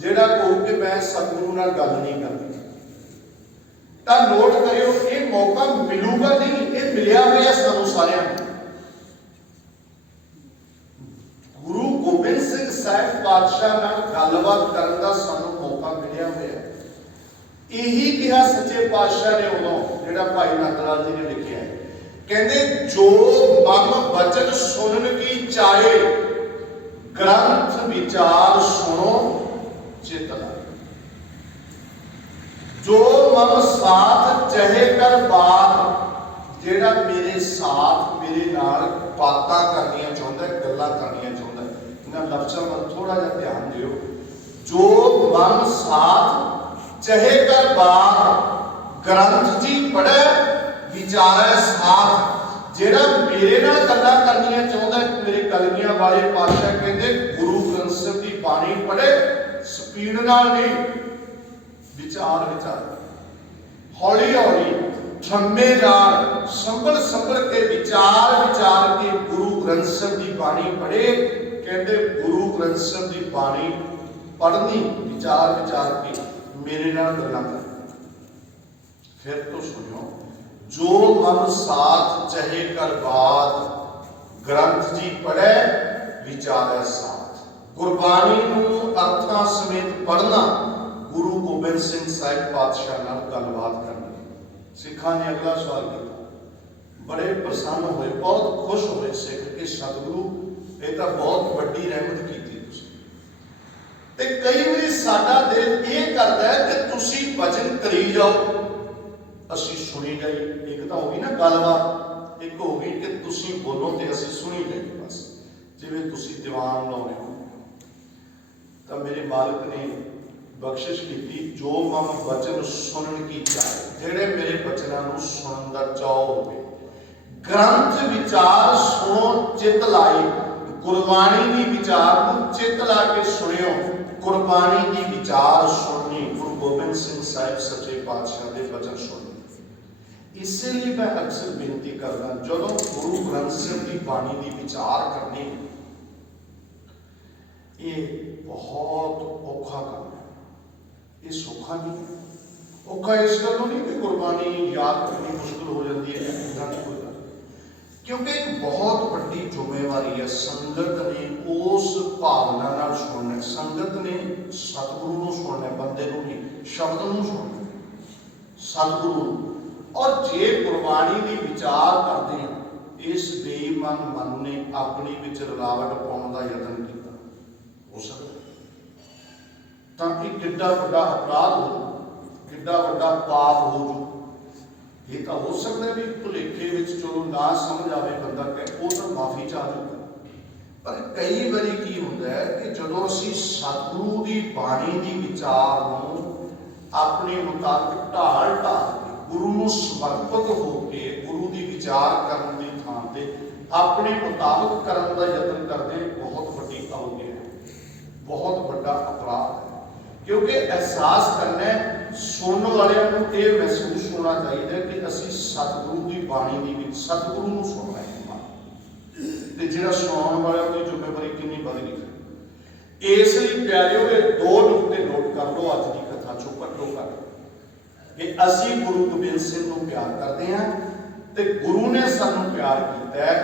जिहड़ा कहो कि मैं सतगुरु नाल गल नहीं करनी। तां नोट करियो ये मौका मिलूगा नहीं, ये मिलिया होया सानूं सारिआं नूं। गुरु गोबिंद सिंह साहिब पातशाह नाल गलबात करन दा सानूं मौका मिलिया होया। यही कहा सच्चे पातशाह ने उदों जिहड़ा भाई नंद लाल जी ने लिखिआ है, कहंदे जो मम वचन सुनन की चाहे ग्रंथ विचार सुनो चित लाए, जो मम साथ चहे कर बात, जेड़ा मेरे साथ मेरे नाल बातां करनियां चाहुंदा, गल्लां करनियां चाहुंदा, इन्हां लफ्ज़ां वल थोड़ा जिहा ध्यान दिओ। जो मम साथ चहे कर बात, ग्रंथ जी पढ़े विचारे साथ, जेड़ा मेरे नाल गल्लां करनियां चाहुंदा, मेरे कलगियां वाले पातशाह कहंदे गुरु ग्रंथ साहिब दी बाणी पढ़े स्पीड नाल नहीं, विचार विचार हौली हौली थम्मे नाल संभल संभल के विचार विचार के गुरु ग्रंथ साहिब की बाणी पढ़े। कहते गुरु ग्रंथ साहिब की बाणी पढ़नी विचार विचार के मेरे नाल गल्लां कर। फिर तो सुनियो, जो मम साथ चहे कर बात, ग्रंथ जी पढ़े विचारे साथ। गुरबाणी नूं अर्थां समेत पढ़ना, गुरु गोबिंद सिंह साहिब पातशाह नाल गलबात करनी। सिखां ने अगला सवाल किया, बड़े प्रसन्न हुए, बहुत खुश हुए सिख के सतगुरु ये तो बहुत वड्डी रहमत कीती तुसीं। ते कई वारी साडा दिल ये करदा है कि तुसीं वचन करी जाओ असीं सुनी जाइए। एक तो होगी ना गलबात, एक होगी कि तुसीं बोलो ते असीं सुनी जाइए। बस जिवें तुसीं दीवान लाउने हो। तो मेरे मालिक ने बख्शिश की, जो मम वचन सुनन की चाहे, जेड़े मेरे वचनों को सुनन का चाव होवे, ग्रंथ विचार सुनो चित लाई। गुरबाणी की विचार को चित ला के सुनियो। गुरबाणी की विचार सुननी, गुरु गोबिंद सिंह साहिब सच्चे पातशाह के वचन सुनने। इसलिए मैं अक्सर बेनती करदा, जदों गुरु ग्रंथ साहिब की बाणी की विचार करनी, ये बहुत औखा काम है। ये सौखा नहीं है। औखा इस गलों नहीं कि गुरबाणी याद करनी मुश्किल हो जाती है, इतना नहीं होता, क्योंकि एक बहुत बड़ी जिम्मेवारी है। संगत ने उस भावना नाल सुनना, संगत ने सतगुरु नूं सुनना, बंदे नूं नहीं, शब्द नूं सुनना, सतगुरु। और जे गुरबाणी की विचार करते हैं, इस बेईमान मन ने अपनी विच रुकावट पाउण दा यतन किया, हो सकदा तां कि किड्डा वड्डा अपराध हो जू, किड्डा वड्डा पाप हो जू। ये तो हो सकता है भी भुलेखे विच चलो ना समझ आवे बंदा कहे वो तो माफी चाह जूगा, पर कई बारी की होंदा है कि जदों असीं सतगुरु की बाणी की विचार नूं अपने मुताबिक ढाल ढाल के गुरु नूं समर्पित होके गुरु की विचार करन दी थां ते अपने मुताबिक करन दा यतन करदे बहुत वड्डी अवज्ञा है, बहुत बड़ा अपराध है। क्योंकि एहसास करना है सुनने वालियां नूं ये महसूस होना चाहिए कि असीं सतगुरु की बाणी दी विच सतगुरु नूं सुण रहे हां ते जिहड़ा सुनाउण वाला दी जिम्मेवारी कितनी वध गई। इसलिए प्यारिओ ये दो नुकते नोट कर लो अज की कथा चों घट्टो घट कि असीं गुरु गोबिंद सिंह नूं प्यार करते हैं ते गुरु ने सानूं प्यार कीता है।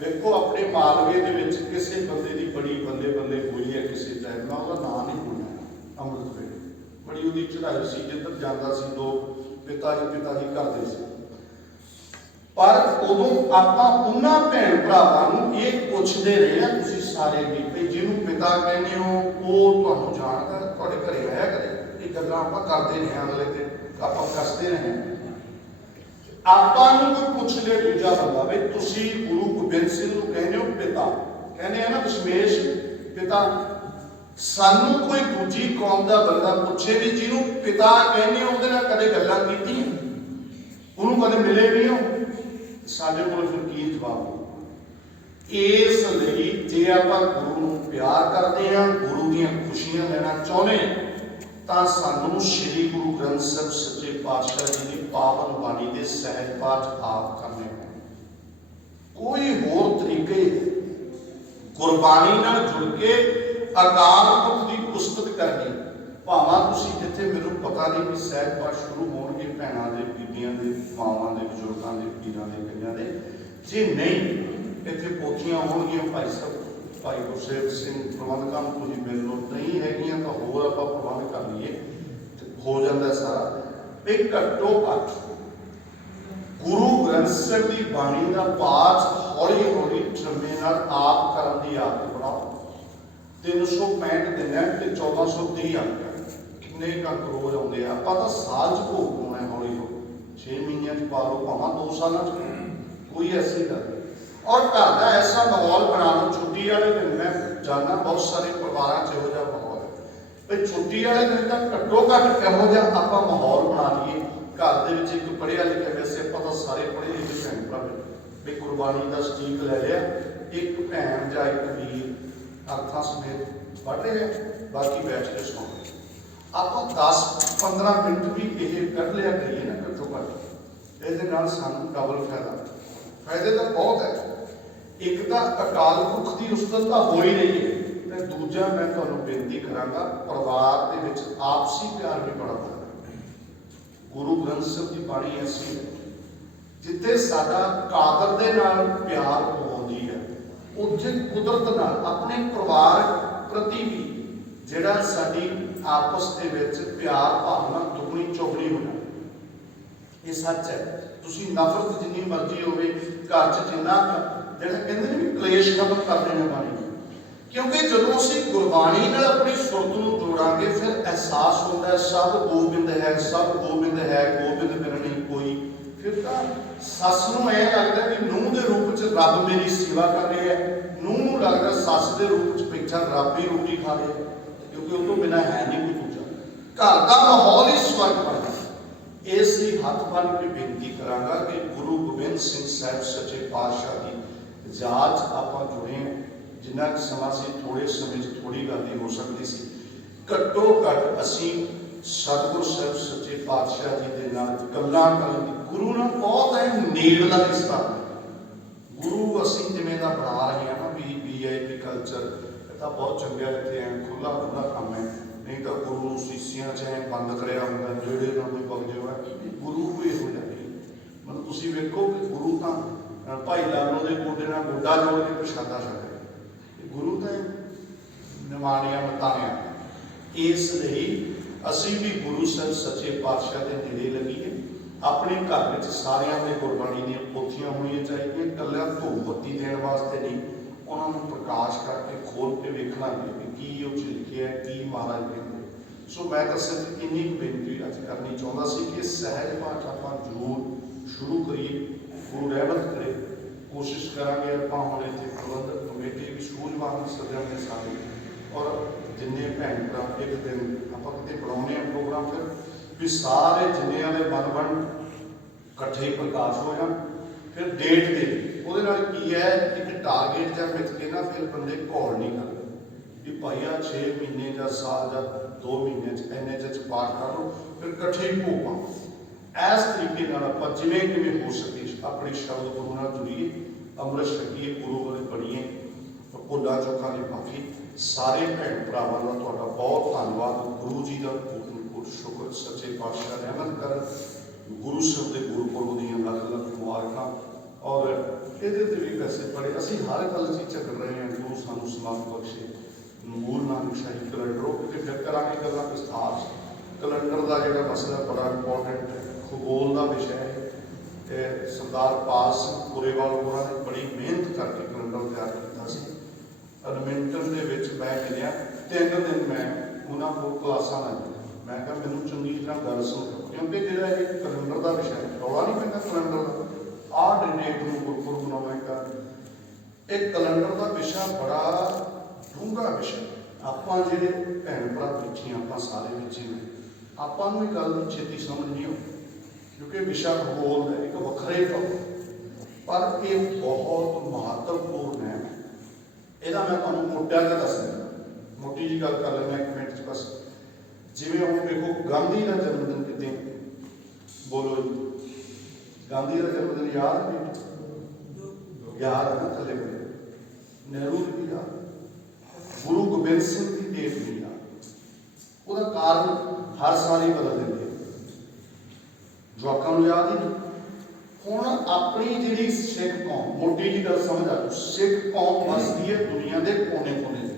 देखो अपने मालवे दे विच किसी बंदे की बड़ी बल्ले बल्ले होई है, किसी टाइम मैं उसका नाम नहीं बोलना, अमृत वेले बड़ी उहदी चढ़ाई सी, जिधर जाता सी लोग पिता ही करते सी। पर उदों आपां उन्हां भैण भरावां नूं ये पुछदे रहे हैं तुसीं सारे भी कि जिहनूं पिता कहने हो वो तुहानूं जाणदा, तुहाडे घरे आया करे, ये गल्लां आपां करदे रहे हैं, अगले दिन आपां कसदे रहे हैं। आपां नूं कोई पुछ ले दूजा बंदा भी तुसीं गुरु गोबिंद सिंह नूं कहने हो पिता, कहने हैं ना दशमेश पिता, सानू कोई दूजी कौम का बंदा पूछे भी जिन्हों पिता कहने उहदे नाल कदे गल्लां कीतियां, उहनूं कदे मिले भी हो, साडे कोल फिर की जवाब हो। इसलिए जे आपां गुरु नूं प्यार करते हैं, गुरु दीयां खुशियां लेना चाहुंदे हां, तां सानू श्री गुरु ग्रंथ साहिब सच्चे पातशाह जी की पावन बाणी के सहज पाठ आप करने हैं। कोई होर तरीके गुरबाणी नाल जुड़ के अकाल पुरख की उस्तत करनी, भावां तुसीं जिथे मैनूं पता नहीं भी सहज पाठ शुरू होणगे भैणां दे, बीबियां दे, मावां दे, बजुर्गां दे, पीरां दे, कईयां दे, जे नहीं इत्थे पोथीआं होणगीआं भाई साहब भाई गुरसेवक सिंह प्रबंधकां नूं तुसीं मिल लो, नहीं हैगीआं तां होर आपां प्रबंध कर लईए ते हो जांदा सारा। भी घट्टो घट गुरु ग्रंथ साहिब की बाणी का पाठ हौली हौली ठरमे नाल आप करन दी आदत बनाओ। 365 दिन है तो 1430 आ गया, किन्ने अंक रोज आते हैं, आप तो साल च भोग पाना है हौली हौली, 6 महीनों पा लो भावें 2 सालों कोई ऐसी गल नहीं। और घर का ऐसा माहौल बना लो, छुट्टी वाले दिन मैं जाना बहुत सारे परिवारों से यहो माहौल है भाई छुट्टी वाले दिन तक घट्टो घट कहो जा आप माहौल बना लीए घर के एक पढ़िया लिखा, वैसे आप तो सारे पढ़े लिखे भैन भरा भी गुरबाणी का सटीक लै लिया, एक भैन या एक वीर अर्थां समेत पढ़ रहे हैं, बाकी बैठ के सुन रहे। आप 10-15 मिनट भी ये कर लिया करिए ना घट्टो घट, ये सानू डबल फायदा, फायदे तो बहुत है। एक तो अकाल पुरख की उस्तत तो हो ही रही है, दूजा मैं तुहानू बेनती करांगा परिवार दे विच आपसी प्यार भी बड़ा होगा। गुरु ग्रंथ साहिब की बाणी ऐसी है जिथे साडा कादर दे नाल प्यार होंदी है, उत्थे कुदरत नाल अपने परिवार प्रति भी जिहड़ा साडी आपस दे विच प्यार भावना दुगनी चौगनी हो जाए। ये सच है। तुसीं नफरत जिन्नी मर्जी होवे घर च जिन्ना जिहड़ा कहंदे ने भी कलेश खत्म कर देने बाणी, क्योंकि जदों असीं गुरबाणी नाल अपनी सुरत नूं जोड़ांगे फिर एहसास होंदा है सब गोबिंद है, सब गोबिंद है, गोबिंद बिन नहीं कोई। फिर तो सस नूं ऐ लगदा भी नूंह दे रूप च रब मेरी सेवा कर रहा है, नूंह नूं लगदा सस दे रूप च बैठा रब ही रोटी खा रहा है, क्योंकि उस तो बिना है नहीं कोई दूजा। घर का माहौल ही स्वर्ग बन गया। इसलिए हथ बन के बेनती करांगा कि गुरु गोबिंद सिंह साहिब सच्चे पातशाह की जात आपां जुड़े, जिन्ना समा से थोड़े समय थोड़ी गल हो सकती सी, घट्टो घट असीं सतगुरु साहिब सच्चे पातशाह जी के नाल गल्लां करन दी, गुरु नाल बहुत है नेड़ला रिश्ता। गुरु असीं जिवें दा बना रहे हैं ना भी VIP कल्चर, तो बहुत चंगा इत्थे है खुला खुला काम है, नहीं तो गुरु सीसियां च बंद करिया हुंदा जेड़े ना कोई बगदे हो। गुरु कोई इहो जिहा नहीं, मतलब तुसीं वेखो कि गुरु तां भाई लालो दे गोडे नाल गोडा जोड़ के प्रशादा छके, गुरु तो निमाणिया मताणिया। इसलिए असीं भी गुरु साहिब सच्चे पातशाह के नेड़े लगीए, ਆਪਣੇ ਘਰ ਵਿੱਚ ਸਾਰਿਆਂ ਦੇ ਗੁਰਬਾਣੀ ਦੀਆਂ ਪੋਥੀਆਂ ਹੋਣੀਆਂ ਚਾਹੀਦੀਆਂ। ਇਕੱਲਾ ਧੂਪ ਬੱਤੀ ਦੇਣ ਵਾਸਤੇ ਨਹੀਂ, ਉਹਨਾਂ ਨੂੰ ਪ੍ਰਕਾਸ਼ ਕਰਕੇ ਖੋਲ ਕੇ ਵੇਖਣਾ ਕਿ ਕੀ ਉਹ 'ਚ ਲਿਖਿਆ, ਕੀ ਮਹਾਰਾਜ ਕਹਿੰਦੇ। ਸੋ ਮੈਂ ਤਾਂ ਸਿਰਫ ਇੰਨੀ ਕੁ ਬੇਨਤੀ ਅੱਜ ਕਰਨੀ ਚਾਹੁੰਦਾ ਸੀ ਕਿ ਸਹਿਜ ਪਾਠ ਆਪਾਂ ਜ਼ਰੂਰ ਸ਼ੁਰੂ ਕਰੀਏ। ਗੁਰੂ ਰਹਿਮਤ ਕਰੇ, ਕੋਸ਼ਿਸ਼ ਕਰਾਂਗੇ ਆਪਾਂ। ਹੁਣ ਇੱਥੇ ਪ੍ਰਬੰਧਕ ਕਮੇਟੀ ਵੀ ਸੂਝਵਾਨ ਸੱਜਣ ਨੇ ਸਾਰੇ, ਔਰ ਜਿੰਨੇ ਭੈਣ ਭਰਾ ਇੱਕ ਦਿਨ ਆਪਾਂ ਕਿਤੇ ਬਣਾਉਂਦੇ ਹਾਂ ਪ੍ਰੋਗਰਾਮ, ਫਿਰ ਵੀ ਸਾਰੇ ਜਿੰਨਿਆਂ ਦੇ ਮਨ ਬਣ ਇਕੱਠੇ ਹੀ ਪ੍ਰਕਾਸ਼ ਹੋ ਜਾਣ। ਫਿਰ ਡੇਟ ਦੇ ਉਹਦੇ ਨਾਲ ਕੀ ਹੈ, ਇੱਕ ਟਾਰਗੇਟ ਜਾਂ ਮਿੱਥ ਕੇ ਨਾ ਫਿਰ ਬੰਦੇ ਘੋਲ ਨਹੀਂ ਕਰਦੇ ਵੀ ਭਾਈ ਆ 6 ਮਹੀਨੇ ਜਾਂ ਸਾਲ ਜਾਂ 2 ਮਹੀਨੇ 'ਚ ਇੰਨੇ 'ਚ ਪਾਠ ਕਰ ਲਓ, ਫਿਰ ਇਕੱਠੇ ਹੀ ਭੋਪਾਂ। ਇਸ ਤਰੀਕੇ ਨਾਲ ਆਪਾਂ ਜਿਵੇਂ ਕਿਵੇਂ ਹੋ ਸਕੇ ਆਪਣੀ ਸ਼ਬਦ ਗੁਰੂ ਨਾਲ ਜੁੜੀਏ, ਅੰਮ੍ਰਿਤ ਛਕੀਏ, ਗੁਰੂ ਵਾਲੇ ਬਣੀਏ। ਭੁੱਲਾਂ ਚੁੱਕਾਂ ਦੀ ਮਾਫੀ। ਸਾਰੇ ਭੈਣ ਭਰਾਵਾਂ ਦਾ ਤੁਹਾਡਾ ਬਹੁਤ ਧੰਨਵਾਦ। ਗੁਰੂ ਜੀ ਦਾ ਕੋਟ ਸ਼ੁਕਰ, ਸੱਚੇ ਪਾਤਸ਼ਾਹ ਰਹਿਮਤ ਕਰ। ਗੁਰੂ ਸਾਹਿਬ ਦੇ ਗੁਰਪੁਰਬ ਦੀਆਂ ਲੱਖ ਲੱਖ ਮੁਬਾਰਕਾਂ। ਔਰ ਇਹਦੇ ਤੇ ਵੀ ਪੈਸੇ ਪੜੇ, ਅਸੀਂ ਹਰ ਗੱਲ 'ਚ ਝਗੜ ਰਹੇ ਹਾਂ। ਗੁਰੂ ਸਾਨੂੰ ਸਮਾਤ ਬਖਸ਼ੇ। ਮੂਲ ਨਾਨਕ ਸ਼ਾਹੀ ਕੈਲੰਡਰੋਂ ਕਿਤੇ ਫਿਰ ਕਰਾਂਗੇ ਗੱਲਾਂ ਵਿਸਥਾਰ। ਕੈਲੰਡਰ ਦਾ ਜਿਹੜਾ ਮਸਲਾ ਬੜਾ ਇੰਪੋਰਟੈਂਟ ਹੈ, ਖਗੋਲ ਦਾ ਵਿਸ਼ਾ ਹੈ। ਸਰਦਾਰ ਪਾਲ ਸਿੰਘ ਪੁਰੇਵਾਲ ਉਹਨਾਂ ਨੇ ਬੜੀ ਮਿਹਨਤ ਕਰਕੇ ਕੈਲੰਡਰ ਤਿਆਰ ਕੀਤਾ ਸੀ। ਐਡਮਿੰਟਨ ਦੇ ਵਿੱਚ ਮੈਂ ਮਿਲਿਆ 3 ਦਿਨ, ਮੈਂ ਉਹਨਾਂ ਕੋਲ ਕਲਾਸਾਂ ਲਾਈਆਂ। ਮੈਂ ਕਿਹਾ ਮੈਨੂੰ ਚੰਗੀ ਤਰ੍ਹਾਂ ਗੱਲ ਸੁਣ, ਕਿਉਂਕਿ ਜਿਹੜਾ ਇਹ ਕੈਲੰਡਰ ਦਾ ਵਿਸ਼ਾ ਹੈ, ਰੌਲਾ ਨਹੀਂ ਪੈਂਦਾ ਕੈਲੰਡਰ ਦਾ। ਆਹ ਡੇਟ ਨੂੰ ਗੁਰਪੁਰਬ ਮਨਾਉਣਾ, ਇਹ ਕੈਲੰਡਰ ਦਾ ਵਿਸ਼ਾ ਬੜਾ ਡੂੰਘਾ ਵਿਸ਼ਾ। ਆਪਾਂ ਜਿਹੜੇ ਭੈਣ ਭਰਾ ਬੈਠੇ ਆਪਾਂ ਸਾਰੇ ਵਿੱਚ ਨੇ, ਆਪਾਂ ਨੂੰ ਇਹ ਗੱਲ ਦੀ ਛੇਤੀ ਸਮਝ ਨਹੀਂ ਆਉਂਦੀ, ਕਿਉਂਕਿ ਵਿਸ਼ਾ ਖਗੋਲ ਹੈ, ਇੱਕ ਵੱਖਰੇ ਟੌਪਿਕ, ਪਰ ਇਹ ਬਹੁਤ ਮਹੱਤਵਪੂਰਨ ਹੈ। ਇਹਦਾ ਮੈਂ ਤੁਹਾਨੂੰ ਮੋਟਿਆਂ ਜਿਹਾ ਦੱਸ ਦਿੰਦਾ, ਮੋਟੀ ਜਿਹੀ ਗੱਲ ਕਰ ਲੈਂਦਾ 1 ਮਿੰਟ 'ਚ ਬਸ। ਜਿਵੇਂ ਹੁਣ ਵੇਖੋ ਗਾਂਧੀ ਦਾ ਜਨਮ ਦਿਨ ਕਿਤੇ, ਬੋਲੋ ਜੀ, ਗਾਂਧੀ ਦਾ ਜਨਮ ਦਿਨ ਯਾਦ ਹੈ? ਯਾਦ ਹੈ ਨਾ, ਥੱਲੇ ਬਣੇ। ਨਹਿਰੂ ਦੀ ਵੀ ਯਾਦ, ਗੁਰੂ ਗੋਬਿੰਦ ਸਿੰਘ ਦੀ ਡੇਟ ਵੀ ਯਾਦ। ਉਹਦਾ ਕਾਰਨ ਹਰ ਸਾਲ ਹੀ ਬਦਲ ਦਿੰਦੇ, ਜਵਾਕਾਂ ਨੂੰ ਯਾਦ ਹੀ ਨਹੀਂ। ਹੁਣ ਆਪਣੀ ਜਿਹੜੀ ਸਿੱਖ ਕੌਮ, ਮੋਟੀ ਜਿਹੀ ਗੱਲ ਸਮਝ ਆ, ਸਿੱਖ ਕੌਮ ਵਸਦੀ ਹੈ ਦੁਨੀਆ ਦੇ ਕੋਨੇ ਕੋਨੇ 'ਚ।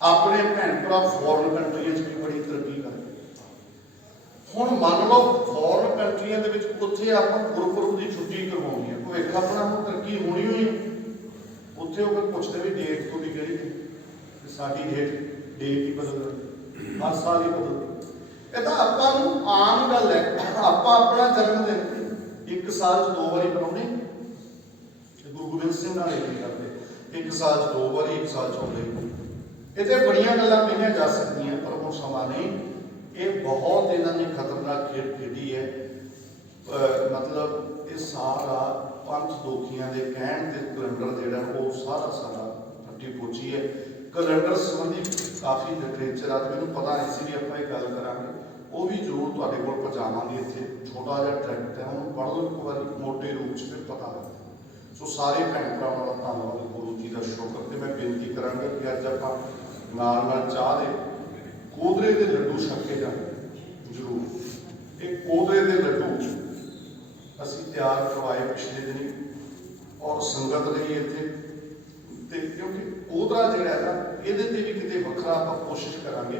ਆਪਣੇ ਭੈਣ ਭਰਾ ਫੋਰਨ ਕੰਟਰੀਆਂ 'ਚ ਵੀ ਬੜੀ ਤਰੱਕੀ ਕਰਦੇ। ਹੁਣ ਮੰਨ ਲਓ ਫੋਰਨ ਕੰਟਰੀਆਂ ਦੇ ਵਿੱਚ ਉੱਥੇ ਆਪਾਂ ਗੁਰਪੁਰਬ ਦੀ ਛੁੱਟੀ ਕਰਵਾਉਣੀ ਹੈ, ਭਵਿੱਖ ਆਪਣਾ ਹੁਣ ਤਰੱਕੀ ਹੋਣੀ ਹੋਈ। ਉੱਥੇ ਉਹ ਪੁੱਛਦੇ ਵੀ ਡੇਟ ਤੁਹਾਡੀ ਕਿਹੜੀ ਹੈ, ਸਾਡੀ ਡੇਟ ਹੀ ਬਦਲ, ਹਰ ਸਾਲ ਹੀ ਬਦਲਦੀ। ਇਹ ਤਾਂ ਆਪਾਂ ਨੂੰ ਆਮ ਗੱਲ ਹੈ। ਆਪਾਂ ਆਪਣਾ ਜਨਮ ਦਿਨ 1 ਸਾਲ 'ਚ 2 ਵਾਰੀ ਮਨਾਉਂਦੇ। ਗੁਰੂ ਗੋਬਿੰਦ ਸਿੰਘ ਨਾਲ ਇਹ ਕਰਦੇ, 1 ਸਾਲ 'ਚ 2 ਵਾਰੀ, 1 ਸਾਲ 'ਚ ਆਉਂਦੇ। ਇਹ ਤੇ ਬੜੀਆਂ ਗੱਲਾਂ ਕਹੀਆਂ ਜਾ ਸਕਦੀਆਂ, ਪਰ ਹੁਣ ਸਮਾਂ ਨਹੀਂ। ਇਹ ਬਹੁਤ ਇਹਨਾਂ ਨੇ ਖਤਰਨਾਕ ਖੇਡ ਖੇਡੀ ਹੈ। ਮਤਲਬ ਇਹ ਸਾਰਾ ਪੰਥ ਦੋਖੀਆਂ ਦੇ ਕਹਿਣ ਤੇ ਕੈਲੰਡਰ ਜਿਹੜਾ ਉਹ ਸਾਰਾ ਫੱਟੀ ਪੋਚੀ ਹੈ। ਕੈਲੰਡਰ ਸੰਬੰਧੀ ਕਾਫੀ ਲਿਟਰੇਚਰ ਅੱਜ ਮੈਨੂੰ ਪਤਾ ਨਹੀਂ ਸੀ ਵੀ ਆਪਾਂ ਇਹ ਗੱਲ ਕਰਾਂਗੇ, ਉਹ ਵੀ ਜ਼ਰੂਰ ਤੁਹਾਡੇ ਕੋਲ ਪਹੁੰਚਾਵਾਂਗੇ। ਇੱਥੇ ਛੋਟਾ ਜਿਹਾ ਟਰੈਕਟ ਹੈ, ਉਹਨੂੰ ਪੜ੍ਹ ਲਓ ਇੱਕ ਵਾਰੀ ਮੋਟੇ ਰੂਪ 'ਚ, ਫਿਰ ਪਤਾ ਲੱਗਦਾ। ਸੋ ਸਾਰੇ ਭੈਣ ਭਰਾਵਾਂ ਦਾ ਧੰਨਵਾਦ, ਗੁਰੂ ਜੀ ਦਾ ਸ਼ੁਕਰ। ਤੇ ਮੈਂ ਬੇਨਤੀ ਕਰਾਂਗਾ ਕਿ ਅੱਜ ਆਪਾਂ ਨਾਲ ਚਾਹ ਦੇ ਕੋਦਰੇ ਦੇ ਲੱਡੂ ਛਕ ਕੇ ਜਾਣ ਜ਼ਰੂਰ। ਇਹ ਕੋਦਰੇ ਦੇ ਲੱਡੂ ਅਸੀਂ ਤਿਆਰ ਕਰਵਾਏ ਪਿਛਲੇ ਦਿਨੀ, ਔਰ ਸੰਗਤ ਲਈ ਇੱਥੇ। ਤੇ ਕਿਉਂਕਿ ਕੋਦਰਾ ਜਿਹੜਾ ਹੈ ਨਾ, ਇਹਦੇ ਤੇ ਵੀ ਕਿਤੇ ਵੱਖਰਾ ਆਪਾਂ ਕੋਸ਼ਿਸ਼ ਕਰਾਂਗੇ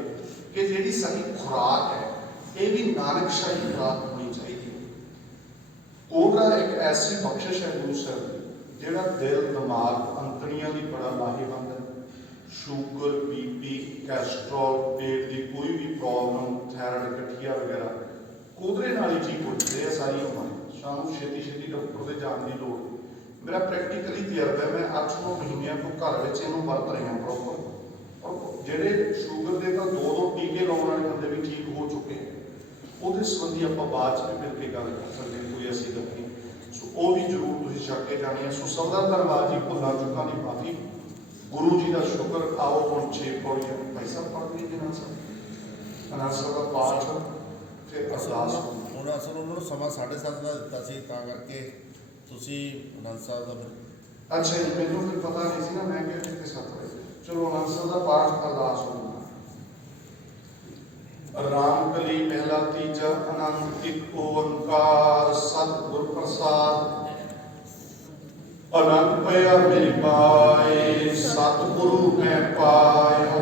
ਕਿ ਜਿਹੜੀ ਸਾਡੀ ਖੁਰਾਕ ਹੈ ਇਹ ਵੀ ਨਾਨਕਸ਼ਾਹੀ ਖੁਰਾਕ ਹੋਣੀ ਚਾਹੀਦੀ ਹੈ। ਕੋਦਰਾ ਇੱਕ ਐਸੀ ਬਖਸ਼ਿਸ਼ ਹੈ ਗੁਰੂ ਸਾਹਿਬ ਦੀ, ਜਿਹੜਾ ਦਿਲ, ਦਿਮਾਗ, ਅੰਤੜੀਆਂ ਲਈ ਬੜਾ ਲਾਹੇਵੰਦ ਹੈ। ਸ਼ੂਗਰ, BP, ਕੈਸਟਰੋਲ, ਪੇਟ ਦੀ ਕੋਈ ਵੀ ਪ੍ਰੋਬਲਮ, ਥਾਇਰਾਇਡ, ਗਠੀਆ ਵਗੈਰਾ ਕੋਦਰੇ ਨਾਲ ਹੀ ਠੀਕ ਹੋ ਜਾਂਦੇ ਆ ਸਾਰੀਆਂ ਬਿਮਾਰੀਆਂ। ਸਾਨੂੰ ਛੇਤੀ ਡਾਕਟਰ ਦੇ ਜਾਣ ਦੀ ਲੋੜ। ਮੇਰਾ ਪ੍ਰੈਕਟੀਕਲੀ ਤਜਰਬਾ, ਮੈਂ 8-9 ਮਹੀਨਿਆਂ ਤੋਂ ਘਰ ਵਿੱਚ ਇਹਨੂੰ ਵਰਤ ਰਿਹਾ ਪ੍ਰੋਪਰ। ਔਰ ਜਿਹੜੇ ਸ਼ੂਗਰ ਦੇ ਤਾਂ 2-2 ਟੀਕੇ ਲਾਉਣ ਵਾਲੇ ਬੰਦੇ ਵੀ ਠੀਕ ਹੋ ਚੁੱਕੇ। ਉਹਦੇ ਸੰਬੰਧੀ ਆਪਾਂ ਬਾਅਦ 'ਚ ਵੀ ਮਿਲ ਕੇ ਗੱਲ ਕਰ ਸਕਦੇ ਹਾਂ, ਕੋਈ ਐਸੀ ਗੱਲ ਨਹੀਂ। ਸੋ ਉਹ ਵੀ ਜ਼ਰੂਰ ਤੁਸੀਂ ਛੱਕ ਕੇ ਜਾਣੀ ਹੈ। ਸੋ ਸਭ ਦਾ ਧੰਨਵਾਦ ਜੀ, ਭੁੱਲਾਂ ਚੁੱਕਾਂ ਦੀ ਮਾਫੀ, ਗੁਰੂ ਜੀ ਦਾ ਸ਼ੁਕਰ। ਆਓ ਹੁਣ 6 ਪੌੜੀਆਂ ਭਾਈ ਸਾਹਿਬ ਪੜ੍ਹ ਲਈਏ। ਨਾਲ ਸਾਹਿਬ ਦਾ ਪਾਠ, ਫਿਰ ਅਰਦਾਸ। ਹੁਣ ਅਸਲ ਉਹਨਾਂ ਨੂੰ ਸਮਾਂ 7:30 ਦਾ ਦਿੱਤਾ ਸੀ, ਤਾਂ ਕਰਕੇ ਤੁਸੀਂ ਆਨੰਦ ਸਾਹਿਬ ਦਾ ਫਿਰ। ਅੱਛਾ ਜੀ, ਮੈਨੂੰ ਫਿਰ ਪਤਾ ਨਹੀਂ ਸੀ ਨਾ, ਮੈਂ ਕਿਹਾ ਕਿਤੇ 7 ਵਜੇ। ਚਲੋ ਆਨੰਦ ਸਾਹਿਬ ਦਾ ਪਾਠ, ਅਰਦਾਸ ਹੋਊਗਾ। ਰਾਮ ਕਲੀ ਮਹਿਲਾ ਤੀਜਾ, ਆਨੰਦ ਇੱਕ ਓੰਕਾਰ ਸਤਿਗੁਰ ਪ੍ਰਸਾਦ। ਆਨੰਦ ਪਿਆ ਮੇਰੀ ਪਾਏ, ਸਤਿਗੁਰੂ ਮੈਂ ਪਾਇਆ।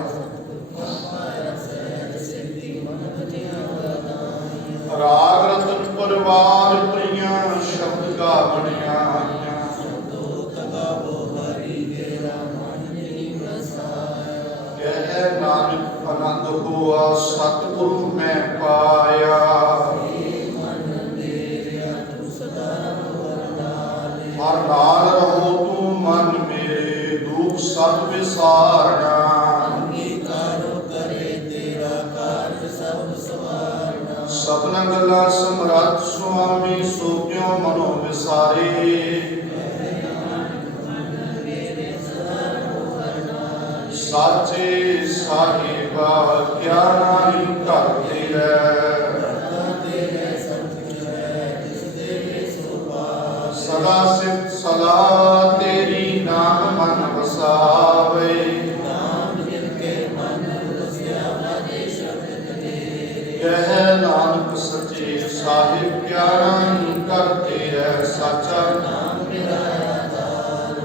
ਰਾਗ ਰਤਨ ਦਰਬਾਰ ਪ੍ਰਿਆਂ ਸ਼ਬਦ ਗਾਵਣਿਆ ਕਹਿ ਨਾਨਕ ਆਨੰਦ ਹੋਆ ਸਤਿਗੁਰੂ ਮੈਂ ਪਾਇਆ। ਹਰ ਨਾਲ ਰਹੋ ਤੂੰ ਮਨ ਮੇਰੇ ਦੁਖ ਸਭ ਵਿਸਾਰਨਾ। ਸਭਨਾ ਗੱਲਾਂ ਸਮਰੱਥ ਸੁਆਮੀ ਸੋ ਕਿਉ ਮਨੋ ਵਿਸਾਰੇ। ਸਾਚੇ ਸਾਹਿਬਾ ਕਿਆ ਨਾਹੀ ਕਰਤੇ ਹੈ। ਸਦਾ ਸਿਫਤ ਸਲਾਹ ਤੇਰੀ ਨਾਮ ਮਨ ਵਸਾਵੇ। ਕਹਿ ਨਾਨਕ ਸੱਚੇ ਸਾਹਿਬ ਕਿਆ ਨਾਹੀ ਕਰਤੇ ਹੈ। ਸਾਚਾ ਨਾਮ ਮੇਰਾ ਆਧਾਰ,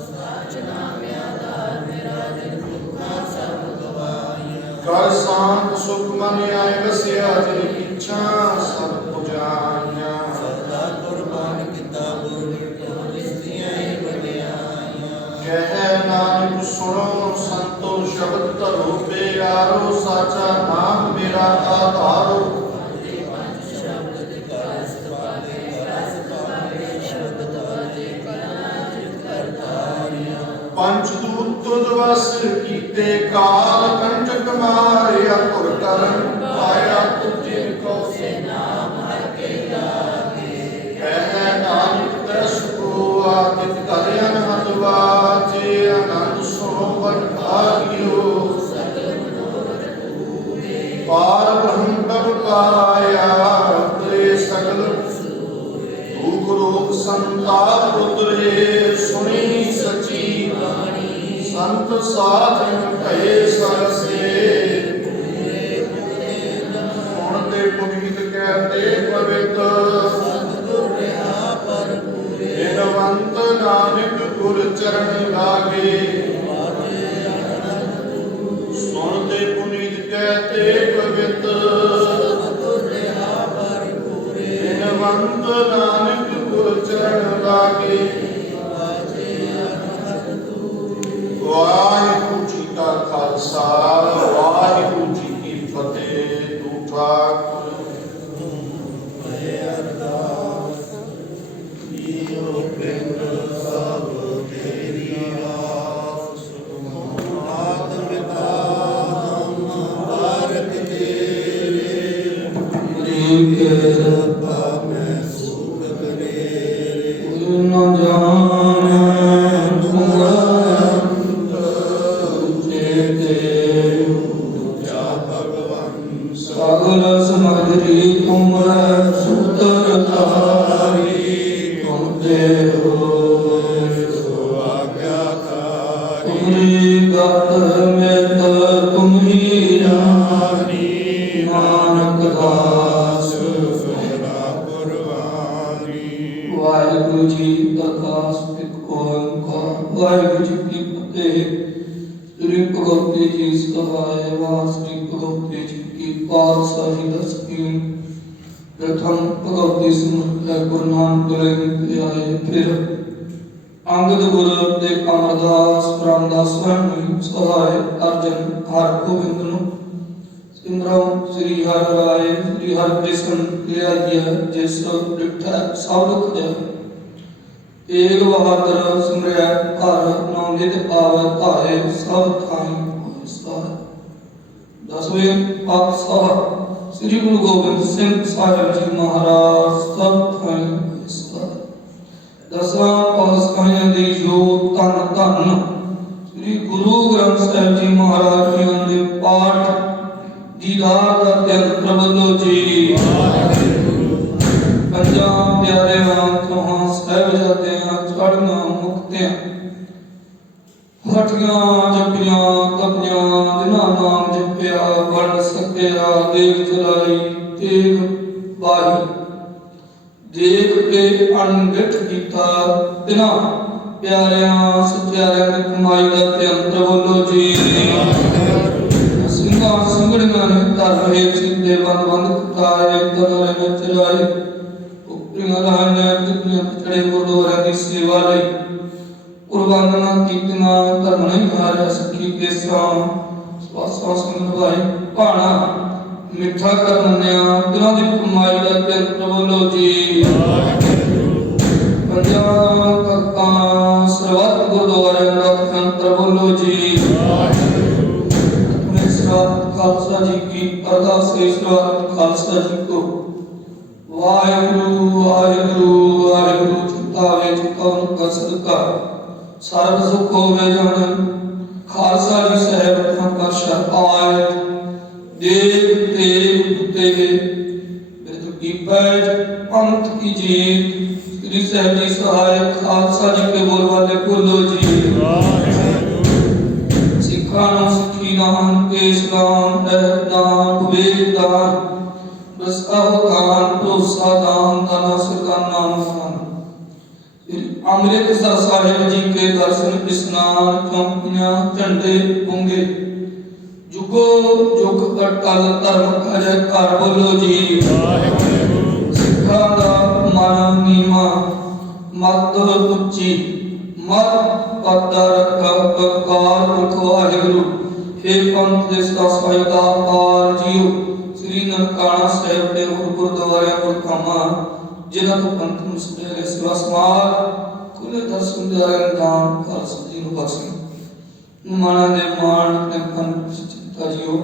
ਸਾਚ ਨਾਮ ਆਧਾਰ ਮੇਰਾ ਜਿਨ ਭੁੱਖਾ ਸਭ ਗਵਾਇਆ। ਕਰ ਸ਼ਾਂਤ ਸੁਖ ਮਨ ਆਏ ਵਸਿਆ ਜਿਨ ਇੱਛਾ ਸਭ ਪੁਜਾਈਆਂ। ਸਦਾ ਕੁਰਬਾਨ ਕੀਤਾ ਗੁਰ ਕਿਉ ਦਿਸਤੀਆਂ ਹੀ ਵਡਿਆਈਆਂ। ਕਹਿ ਨਾਨਕ ਸੁਣੋ ਸੰਤੋ ਸ਼ਬਦ ਧਰੋ ਪਿਆਰੋ। ਸਾਚਾ ਨਾਮ ਮੇਰਾ ਆਧਾਰੋ। ਪੰਚ ਦੂਤ ਤੁਧ ਵਸ ਕੀਤੇ ਕਾਲ ਕੰਟਕ ਮਾਰਿਆ ਪੁਰ ਕਰਨ ਪਾਇਆ ਤੁਝ ਜਿਨ ਕੋ ਸੇ ਨਾਮ ਹਰ ਕੇ ਲਾਗੇ। ਕਹਿ ਨਾਨਕ ਦਸ ਕੋ ਆਦਿਤ ਕਰ ਅਨਹਦ ਵਾਚੇ। ਆਨੰਦ ਸੁਣੋ ਬਟ ਭਾਗਿਓ ਪਾਰ ਬ੍ਰਹਮ ਪ੍ਰਭ ਪਾਇਆ। ਉਤਰੇ ਸਗਲ ਦੁਖ ਰੋਗ ਸੰਤਾਪ ਉਤਰੇ। ਸੁਣੀ ਸਚੀ ਬਾਣੀ ਸੰਤ ਸਾਧਨ ਭਏ ਸਰਸੇ। ਹੁਣ ਤੇ ਪੁਨੀਤ ਕਹਤੇ ਪਵਿੱਤ ਬਿਨਵੰਤ ਨਾਨਕ ਗੁਰ ਚਰਨ ਲਾਗੇ। ਸੁਣ ਤੇ ਪੁਨੀਤ ਕਹਤੇ ਪਵਿੱਤ ਬਿਨਵੰਤ ਨਾਨਕ ਗੁਰ ਚਰਨ ਲਾਗੇ। ਵਾਹਿਗੁਰੂ ਜੀ ਕਾ ਖਾਲਸਾ ਵਾਹਿਗੁਰੂ ਜੀ ਕੀ ਫਤਿਹ। ਦੂਠਾ ਸਗਲ ਸਮਗਰੀ ਤੁਮਰੇ ਸੂਤਰ ਧਾਰੀ। ਤੁਮ ਤੇ ਹੋਇ ਸੋ ਆਗਿਆਕਾਰੀ। ਤੁਮਰੀ ਗਤ ਮਿਤ ਤੁਮਰੀ ਜਾਨੀ। ਨਾਨਕ ਦਾਸ ਸੋਨਾ ਕੁਰਬਾਨੀ। ਵਾਹਿਗੁਰੂ ਜੀ ਕਾ ਖਾਲਸਾ ਇੱਕ ਓੰਕਾਰ। ਵਾਹਿਗੁਰੂ ਜੀ ਕੀ ਫਤਿਹ। ਸ੍ਰੀ ਭਗਵਤੀ ਜੀ ਸਹਾਇ ਵਾ ਸ੍ਰੀ ਭਗਵਤੀ ਜੀ ਕੀ ਪਾਤਸ਼ਾਹੀ ਦਸਤੀ। ਪ੍ਰਥਮ ਭਗਵਤੀ ਸਿਮਰਤਿ ਗੁਰੂ ਨਾਨਕ ਦੇਵ ਆਏ। ਫਿਰ ਅੰਗਦ ਗੁਰ ਤੇ ਅਮਰਦਾਸ ਰਾਮਦਾਸ ਸਵਾਮੀ ਸਹਾਇ ਅਰਜਨ ਹਰ ਗੋਬਿੰਦ ਨੂੰ ਸਿਮਰੋ। ਸ੍ਰੀ ਹਰਿ ਰਾਏ ਸ੍ਰੀ ਹਰਿ ਕ੍ਰਿਸ਼ਨ ਲਿਆਈਐ। ਜਿਸ ਡਿਠੈ ਸਭ ਦੁਖ ਜਾਏ। ਏਕ ਬਹਾਦਰ ਸਿਮਰਿਆ ਘਰ ਨਾਮ ਨਿਤ ਪਾਵੈ ਧਾਰੇ। ਸਭ ਥਾਈ ਹੋਇ ਸਹਾਇ। ਦਸਵੇਂ ਪਾਤਸ਼ਾਹ ਸ੍ਰੀ ਗੁਰੂ ਗੋਬਿੰਦ ਸਿੰਘ ਸਾਹਿਬ ਜੀ ਮਹਾਰਾਜ ਸਭ ਥਾਈ ਹੋਇ ਸਹਾਇ। ਦਸਾਂ ਪਾਤਸ਼ਾਹਾਂ ਦੀ ਜੋਤ ਧੰਨ ਧੰਨ ਸ੍ਰੀ ਗੁਰੂ ਗ੍ਰੰਥ ਸਾਹਿਬ ਜੀ ਮਹਾਰਾਜ ਜੀ ਦੇ ਪਾਠ ਦੀਦਾਰ ਦਾ ਦਿਨ ਪ੍ਰਬੰਧੋ ਜੀ। ਪੰਜਾਂ ਪਿਆਰਿਆਂ ਤੋਂ ਸਾਹਿਬਜ਼ਾਦਿਆਂ ਚੜ੍ਹਨਾ ਮੁਕਤਿਆਂ ਹਟੀਆਂ ਜਪੀਆਂ ਤਪੀਆਂ ਜਿਨ੍ਹਾਂ ਨਾਮ ਜਪਿਆ ਬਣ ਸਕਿਆ। ਦੇਖ ਚਲਾਈ ਤੇਗ ਬਾਈ ਦੇਖ ਕੇ ਅਣਡਿਠ ਕੀਤਾ ਤਿਨਾ ਪਿਆਰਿਆਂ ਸਚਿਆਰਿਆਂ ਦੀ ਕਮਾਈ ਦਾ ਧਿਆਨ ਬੋਲੋ ਜੀ। ਸਿੰਘਾਂ ਸਿੰਘੜੀਆਂ ਨੇ ਧਰ ਰਹੇ ਸਿੱਧੇ ਬੰਦ ਬੰਦ ਕਟਾਏ ਤਨਰੇ ਨਚਰਾਏ। ਵੰਦਨਾ ਕੀਤੀਆਂ ਧਰਮ ਨਹੀਂ ਹਾਰਿਆ ਸਖੀ ਕੇਸਾਂ ਸਵਾਸਾਂ ਸੰਗ ਭਾਈ ਭਾਣਾ ਮਿੱਠਾ ਕਰ ਮੰਨਿਆ ਤਿਨਾਂ ਦੀ ਕਮਾਈ ਦਾ ਜੰਤ ਬੋਲੋ ਜੀ ਪੰਜਾਂ ਤਖਤਾਂ ਸਰਬੱਤ ਗੁਰਦੁਆਰੇ ਦਾ ਤੰਤਰ ਬੋਲੋ ਜੀ ਆਪਣੇ ਸਰਬੱਤ ਖਾਲਸਾ ਜੀ ਕੀ ਅਰਦਾਸ ਹੈ ਸਰਬੱਤ ਖਾਲਸਾ ਜੀ ਕੋ ਵਾਹਿਗੁਰੂ ਵਾਹਿਗੁਰੂ ਵਾਹਿਗੁਰੂ ਚਿੰਤਾ ਵਿੱਚ ਕੌਣ ਕਰ ਸਦਕਾ ਸਰਬ ਸੁਖ ਹੋਵੇ ਜਨ ਖਾਲਸਾ ਜੀ ਸਾਹਿਬ ਹਮਕਾ ਸ਼ਰਆਇ ਦੇਵ ਤੇਗ ਤੇ ਬਿਰਧ ਕੀ ਪੈਜ ਪੰਥ ਕੀ ਜੀਤ ਸ੍ਰੀ ਸਾਹਿਬ ਜੀ ਸਹਾਇਕ ਖਾਲਸਾ ਜੀ ਕੇ ਬੋਲ ਵਾਲੇ ਬੋਲੋ ਜੀ ਸਿੱਖਾਂ ਨੂੰ ਸਿੱਖੀ ਨਾਮ ਕੇਸ਼ ਨਾਮ ਰਹਿਤ ਨਾਮ ਵਿਵੇਕ ਨਾਮ ਬਸ ਅਵਤਾਨ ਭਰੋਸਾ ਦਾਨ ਦਾਨਾ ਸਰਦਾਰ ਨਾਮ ਅੰਮ੍ਰਿਤਸਰ ਸਾਹਿਬ ਜੀ ਕੇ ਦਰਸ਼ਨ ਇਸ਼ਨਾਨ ਚੌਂਕੀਆਂ ਝੰਡੇ ਗੁੰਗੇ ਜੁਗੋ ਜੁਗ ਅਟਲ ਧਰਮ ਅਜੈ ਘਰ ਬੋਲੋ ਜੀ ਸਿੱਖਾਂ ਦਾ ਮਨ ਨੀਮਾ ਮਤ ਉੱਚੀ ਮਤ ਪਦਰ ਕਕਾਰ ਮੁਖ ਵਾਹਿਗੁਰੂ हे ਪੰਥ ਦੇ ਸਤਾਈ ਦਾ ਪਾਰ ਜੀਓ ਸ੍ਰੀ ਨਨਕਾਣਾ ਸਾਹਿਬ ਦੇ ਗੁਰਦੁਆਰਿਆਂ ਕੋਲ ਕਾਮਾ ਜਿਨ੍ਹਾਂ ਤੋਂ ਪੰਥ ਨੂੰ ਸਵੇਰੇ ਸੇਵਾ ਸਮਾਰ ਖੁੱਲੇ ਦਰਸ਼ਨ ਦੇ ਦਾਨ ਖਾਲਸਾ ਜੀ ਨੂੰ ਬਖਸ਼ੇ ਮਾਣਾ ਦੇ ਮਾਣ ਤੇ ਕੰਨ ਚਿੰਤਾ ਜੀਓ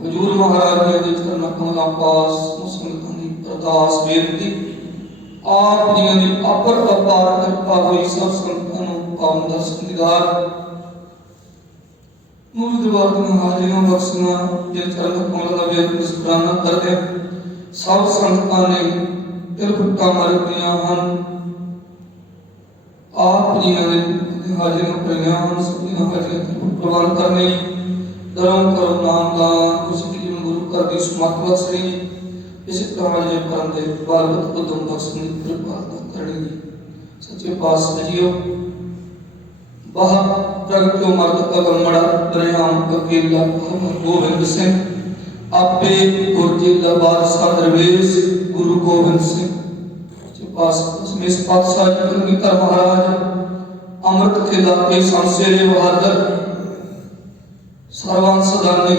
ਹਜੂਰ ਮਹਾਰਾਜ ਜੀ ਦੇ ਚਰਨਾਂ ਕਮਲਾਂ ਪਾਸ ਸੰਗਤਾਂ ਦੀ ਅਰਦਾਸ ਬੇਨਤੀ ਆਪ ਜੀਆਂ ਦੀ ਅਪਰ ਅਪਾਰ ਕਿਰਪਾ ਹੋਈ ਸਭ ਸੰਗਤਾਂ ਨੂੰ ਪਾਵਨ ਦਰਸ਼ਨ ਦੀਦਾਰ ਮੂਲ ਦਰਬਾਰ ਦੀਆਂ ਹਾਜ਼ਰੀਆਂ ਬਖਸ਼ਣਾ ਜੇ ਚਰਨ ਕਮਲ ਦਾ ਬੇਨਤੀ ਸੁਖਰਾਨਾ ਕਰਦੇ ਸਭ ਸੰਗਤਾਂ ਨੇ ਦਿਲ ਫੁੱਟਾਂ ਮਾਰੀਆਂ ਹਨ ਆਪ ਜੀਆਂ ਦੇ ਹਾਜ਼ਰੀਆਂ ਕਰੀਆਂ ਹਨ ਸਭੀਆਂ ਹਾਜ਼ਰੀਆਂ ਪ੍ਰਵਾਨ ਕਰਨੇ ਧਰਮ ਕਰੋ ਨਾਮ ਦਾ ਕੁਛ ਕੀ ਗੁਰੂ ਘਰ ਦੀ ਸਮਤ ਬਖਸ਼ਣੀ ਇਸ ਤਰ੍ਹਾਂ ਜੇ ਕਰਨ ਦੇ ਬਾਲਵਤ ਉਦਮ ਬਖਸ਼ਣੀ ਕਿਰਪਾ ਕਰਨੀ ਸੱਚੇ ਪਾਤਸ਼ਾਹ ਜੀਓ ਬਾਹ ਪ੍ਰਗਟਿਓ ਮਰਦ ਅਗੰਮੜਾ ਦਰਿਆਮ ਅਕੇਲਾ ਗੋਬਿੰਦ ਸਿੰਘ ਆਪੇ ਗੁਰਜੀ ਦਰਬਾਰ ਦਰਵੇਸ਼ ਗੁਰੂ ਗੋਬਿੰਦ ਸਿੰਘ ਪਾਸ ਸਮੇਸ ਪਾਤਸ਼ਾਹ ਜੀ ਧਰ ਮਹਾਰਾਜ ਅੰਮ੍ਰਿਤ ਖੇਲਾ ਕੇ ਸੰਸੇਰੇ ਬਹਾਦਰ ਸਰਵੰਸ ਦਾਨੀ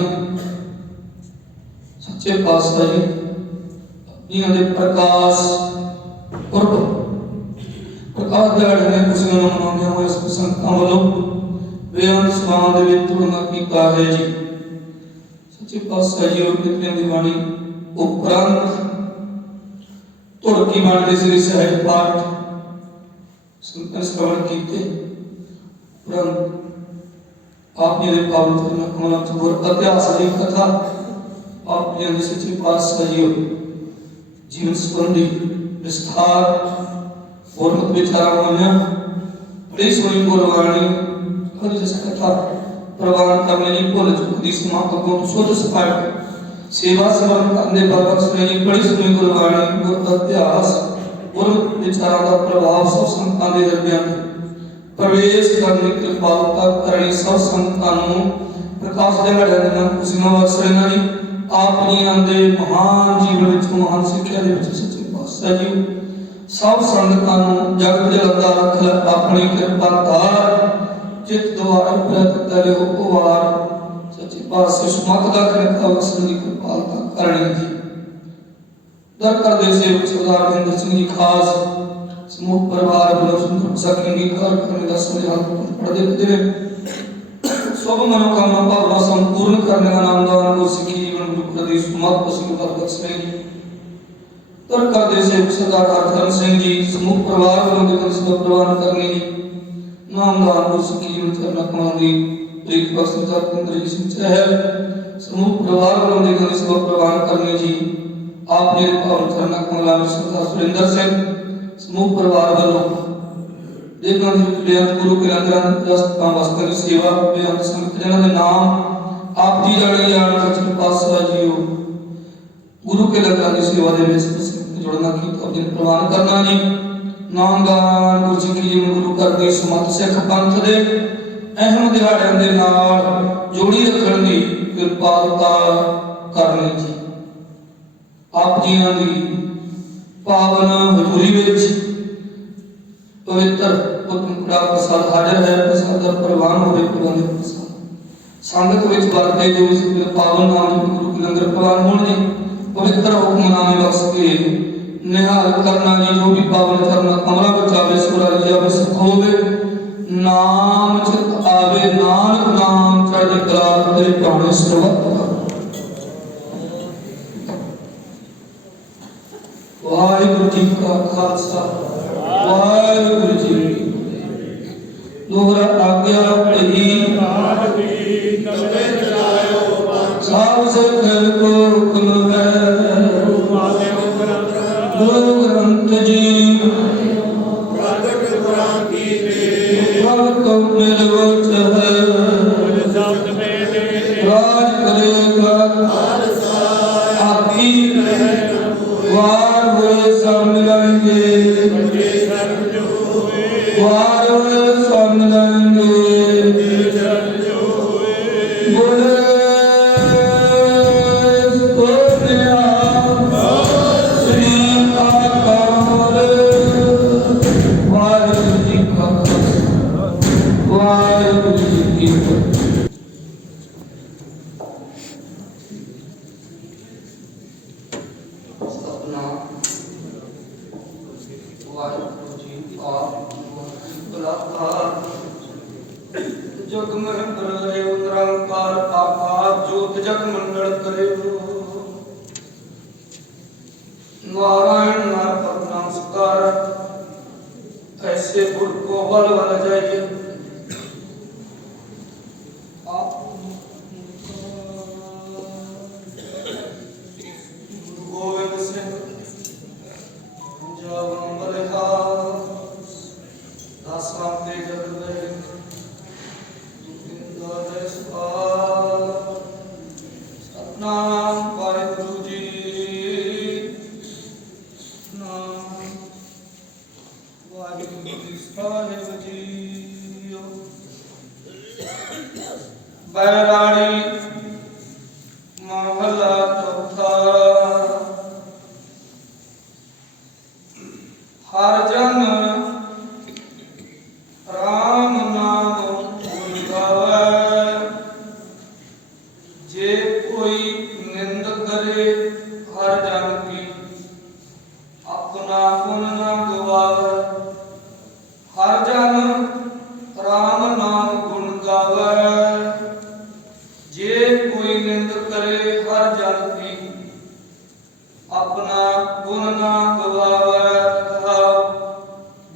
ਸੱਚੇ ਪਾਤਸ਼ਾਹ ਜੀ ਇਹਨਾਂ ਦੇ ਪ੍ਰਕਾਸ਼ ਪੁਰਬ ਪ੍ਰਕਾਸ਼ ਦਿਹਾੜੇ ਨੇ ਖੁਸ਼ੀਆਂ ਮਨਾਉਂਦੇ ਹੋਏ ਸੰਗਤਾਂ ਵੱਲੋਂ ਬੇਅੰਤ ਸਮਾਂ ਦੇ ਵਿੱਚ ਤੁਰਨਾ ਕੀਤਾ ਹੈ ਜੀ ਸੱਚੇ ਪਾਤਸ਼ਾਹ ਜੀ ਉਹ ਕਿਤਨੇ ਦੀ ਬਾਣੀ ਉਪਰੰਤ ਤੁਰਕੀ ਬਾਣੀ ਦੇ ਸ੍ਰੀ ਸਹਿਜ ਪਾਠ ਸੰਤਾਂ ਸ਼੍ਰਵਣ ਕੀਤੇ ਉਪਰੰਤ ਆਪ ਜੀ ਦੇ ਪਾਵਨ ਚਰਨਾਂ ਕਮਲਾਂ ਤੋਂ ਹੋਰ ਇਤਿਹਾਸ ਦੀ ਕਥਾ ਆਪ ਜੀ ਦੇ ਸੱਚੇ ਪਾਤਸ਼ਾਹ ਜੀ ਜੀਵਨ ਸੰਬੰਧੀ ਵਿਸਥਾਰ ਗੁਰਮਤਿ ਵਿਚਾਰਾਂ ਹੋਈਆਂ ਬੜੀ ਸੋਹਣੀ ਗੁਰਬਾਣੀ ਹਰ ਜਿਸ ਕਥਾ ਪ੍ਰਵਾਨ ਕਰਨੇ ਲਈ ਭੁੱਲ ਚੁੱਕ ਦੀ ਸਮਾਪਤ ਤੋਂ ਸੁਧ ਸਪਾਟ ਸੇਵਾ ਸਮਰਨ ਕਰਨ ਦੇ ਬਾਬਤ ਸੁਣੀ ਬੜੀ ਸੋਹਣੀ ਗੁਰਬਾਣੀ ਗੁਰ ਇਤਿਹਾਸ ਗੁਰਮਤਿ ਵਿਚਾਰਾਂ ਦਾ ਪ੍ਰਭਾਵ ਸਭ ਸੰਤਾਂ ਦੇ ਹਿਰਦਿਆਂ ਵਿੱਚ ਪ੍ਰਵੇਸ਼ ਕਰਨ ਦੀ ਕਿਰਪਾਲਤਾ ਕਰਨੀ ਸਭ ਸੰਤਾਂ ਨੂੰ ਪ੍ਰਕਾਸ਼ ਦੇ ਦਿਹਾੜੇ ਦੇ ਨਾਲ ਖੁਸ਼ੀਆਂ ਬਖਸ਼ ਰਹੀ ਜੀ ਆਪ ਜੀਆਂ ਦੇ ਮਹਾਨ ਜੀਵਨ ਵਿੱਚ ਮਹਾਨ ਸਿੱਖਿਆ ਦੇ ਵਿੱਚ ਸੱਚੇ ਪਾਤਸ਼ਾਹ ਜੀ ਸਭ ਸੰਗਤਾਂ ਨੂੰ ਜਗ ਜਲੰਦਾ ਰੱਖ ਲੈ ਆਪਣੀ ਕਿਰਪਾ ਧਾਰ ਚਿਤ ਦੁਆਰਾ ਪ੍ਰਤ ਕਰਿਓ ਉਵਾਰ ਸੱਚੇ ਪਾਤਸ਼ਾਹ ਸਮਤ ਦਾ ਕਿਰਪਾ ਬਖਸ਼ਣ ਦੀ ਕਿਰਪਾਲਤਾ ਕਰਨੀ ਜੀ ਦਰ ਕਰਦੇ ਸੇਵਕ ਸਰਦਾਰ ਮਹਿੰਦਰ ਸਿੰਘ ਜੀ ਖਾਸ ਸਮੂਹ ਪਰਿਵਾਰ ਵੱਲੋਂ ਸੁੰਦਰ ਸਕਿੰਗੀ ਕਰ ਕਰਨ ਦਾ ਸੁਝਾਅ ਪੜਦੇ ਪੜਦੇ ਸਭ ਮਨੋਕਾਮਨਾ ਭਾਵਨਾ ਸੰਪੂਰਨ ਕਰਨੇ ਦਾ ਨਾਮਦਾਨ ਕੋ ਸਿੱਖੀ ਜੀਵਨ ਗੁਰੂ ਦੀ ਸਮਤ ਪਸਿੰਦਾ ਬਖਸ਼ਣੇ ਜੀ ਤਰ ਕਰਦੇ ਸੇਵਕ ਸਰਦਾਰ ਹਰਧਰਨ ਸਿੰਘ ਜੀ ਸਮੂਹ ਪਰਿਵਾਰ ਵੱਲੋਂ ਦੇ ਸਭ ਪ੍ਰਵਾਨ ਕਰਨੇ ਜੀ ਨਾਮਦਾਨ ਕੋ ਸਿੱਖੀ ਜੀਵਨ ਚਰਨਾਂ ਕਮਾਂ ਦੀ ਪ੍ਰੀਤ ਬਖਸ਼ਦਾ ਇੰਦਰਜੀਤ ਸਿੰਘ ਚਹਿਲ ਸਮੂਹ ਪਰਿਵਾਰ ਵੱਲੋਂ ਦੇ ਸਭ ਪ੍ਰਵਾਨ ਕਰਨੇ ਜੀ ਆਪ ਜੀ ਪਾਵਨ ਚਰਨਾਂ ਕਮਲਾਂ ਵਿੱਚ ਸਰਦਾਰ ਸੁਰਿੰਦਰ ਸਿੰਘ ਸਮੂਹ ਪਰਿਵਾਰ ਵੱਲੋਂ ਦੇਖਾਂ ਦੀ ਬੇਅੰਤ ਗੁਰੂ ਕੇ ਅੰਦਰਾਂ ਰਸਤਾਂ ਵਸਤਾਂ ਦੀ ਸੇਵਾ ਬੇਅੰਤ ਸੰਗਤ ਜਨਾਂ ਦੇ ਨਾਮ ਆਪ ਜੀ ਜਾਣੀ ਜਾਣ ਸੱਚੇ ਪਾਤਸ਼ਾਹ ਜੀਓ ਗੁਰੂ ਕੇ ਲੰਗਰਾਂ ਦੀ ਸੇਵਾ ਦੇ ਵਿੱਚ ਜੁੜਨਾ ਕੀਤਾ ਆਪਣੀ ਪ੍ਰਵਾਨ ਕਰਨਾ ਜੀ ਨਾਮਦਾਨ ਗੁਰੂ ਸਿੱਖੀ ਜੀਵਨ ਗੁਰੂ ਘਰ ਦੀ ਸਮਤ ਸਿੱਖ ਪੰਥ ਦੇ ਅਹਿਮ ਦਿਹਾੜਿਆਂ ਦੇ ਨਾਲ ਜੋੜੀ ਰੱਖਣ ਦੀ ਕਿਰਪਾਲਤਾ ਕਰਨੀ ਜੀ ਆਪ ਜੀਆਂ ਦੀ ਪਾਵਨ ਹਜ਼ੂਰੀ ਵਿੱਚ ਪਵਿੱਤਰ ਉਤਮਪੁਰਾ ਪ੍ਰਸਾਦ ਹਾਜ਼ਰ ਹੈ। ਪ੍ਰਸਾਦ ਦਾ ਪ੍ਰਵਾਨ ਹੋਵੇ ਪ੍ਰਵਾਨ ਦੇ ਪ੍ਰਸਾਦ ਸੰਗਤ ਵਿੱਚ ਵਰਤੇ ਜੋ ਇਸ ਪਾਵਨ ਨਾਮ ਦੇ ਗੁਰੂ ਕੀ ਲੰਗਰ ਪ੍ਰਵਾਨ ਹੋਣ ਜੀ। ਪਵਿੱਤਰ ਹੁਕਮਨਾਮੇ ਬਖਸ਼ ਕੇ ਨਿਹਾਲ ਕਰਨਾ ਜੀ। ਜੋ ਵੀ ਪਾਵਨ ਚਰਨ ਕਮਲਾ ਵਿੱਚ ਆਵੇ ਸੁਰਾ ਜਾਵੇ ਸੁਖ ਹੋਵੇ। ਨਾਮ ਚਿਤ ਆਵੇ ਨਾਨਕ ਨਾਮ ਚੜ੍ਹਦੀ ਕਲਾ ਤੇਰੇ ਭਾਣੇ ਸਰਬੱਤ ਦਾ। ਵਾਹਿਗੁਰੂ ਜੀ ਕਾ ਖਾਲਸਾ ਵਾਹਿਗੁਰੂ ਜੀ ਕੀ ਫਤਿਹ। ਦੋਹਰਾ ਆਗਿਆ ਪੜ੍ਹੀ ਸਭ ਸਿੱਖ ਕੋ ਹੁਕਮ ਹੈ। ਗੁਰੂ ਗ੍ਰੰਥ ਜੀ ਪ੍ਰਭ ਕਉ ਨਿਰਵਚ ਹੈ। ਰਾਜ ਕਰੇਗਾ ਆਖੀ ਵਾਰ ਹੋਏ ਸਭ ਮਿਲਣਗੇ। ਵਾਰ ਹੋਏ ਸਭ ਮਿਲਣਗੇ। ਬੋਲੇ जग में प्रलय निरंकार आकार ज्योत जग मंडल करे नारायण नाथ नमस्कार। ऐसे गुड़ को बल बल जाइए गोविंद सिंह जब दासाते जग सतनाम वाहिगुरु जी नाम वाहिगुरु जी साहिब जी। बैराणी महला चौथा। हर जन राम नाम गावे। जे कोई निंद करे हर जन की अपना गुण न गवावे। हर जन राम नाम गुण गावे। जे कोई निंद करे हर जन की अपना गुण न गवावे।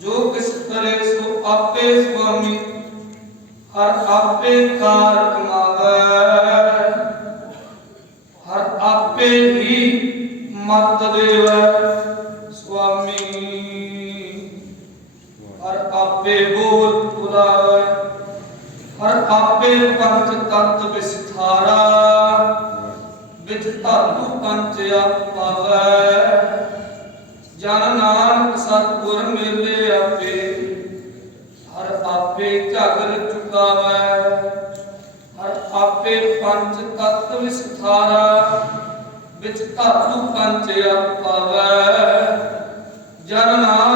जो किस करे सो आपे स्वामी हर आपे कार कमावे। हर आपे ही मत देवे स्वामी हर आपे बोल बुलावे। हर आपे पंच तत्व विस्तारा विच धातु पंच पावे। जन नानक सतगुर मेले आपे हर आपे झगर चुकावे। हर आपे पंच तत्व विस्तारा विच धातु पंच पावे। जन नानक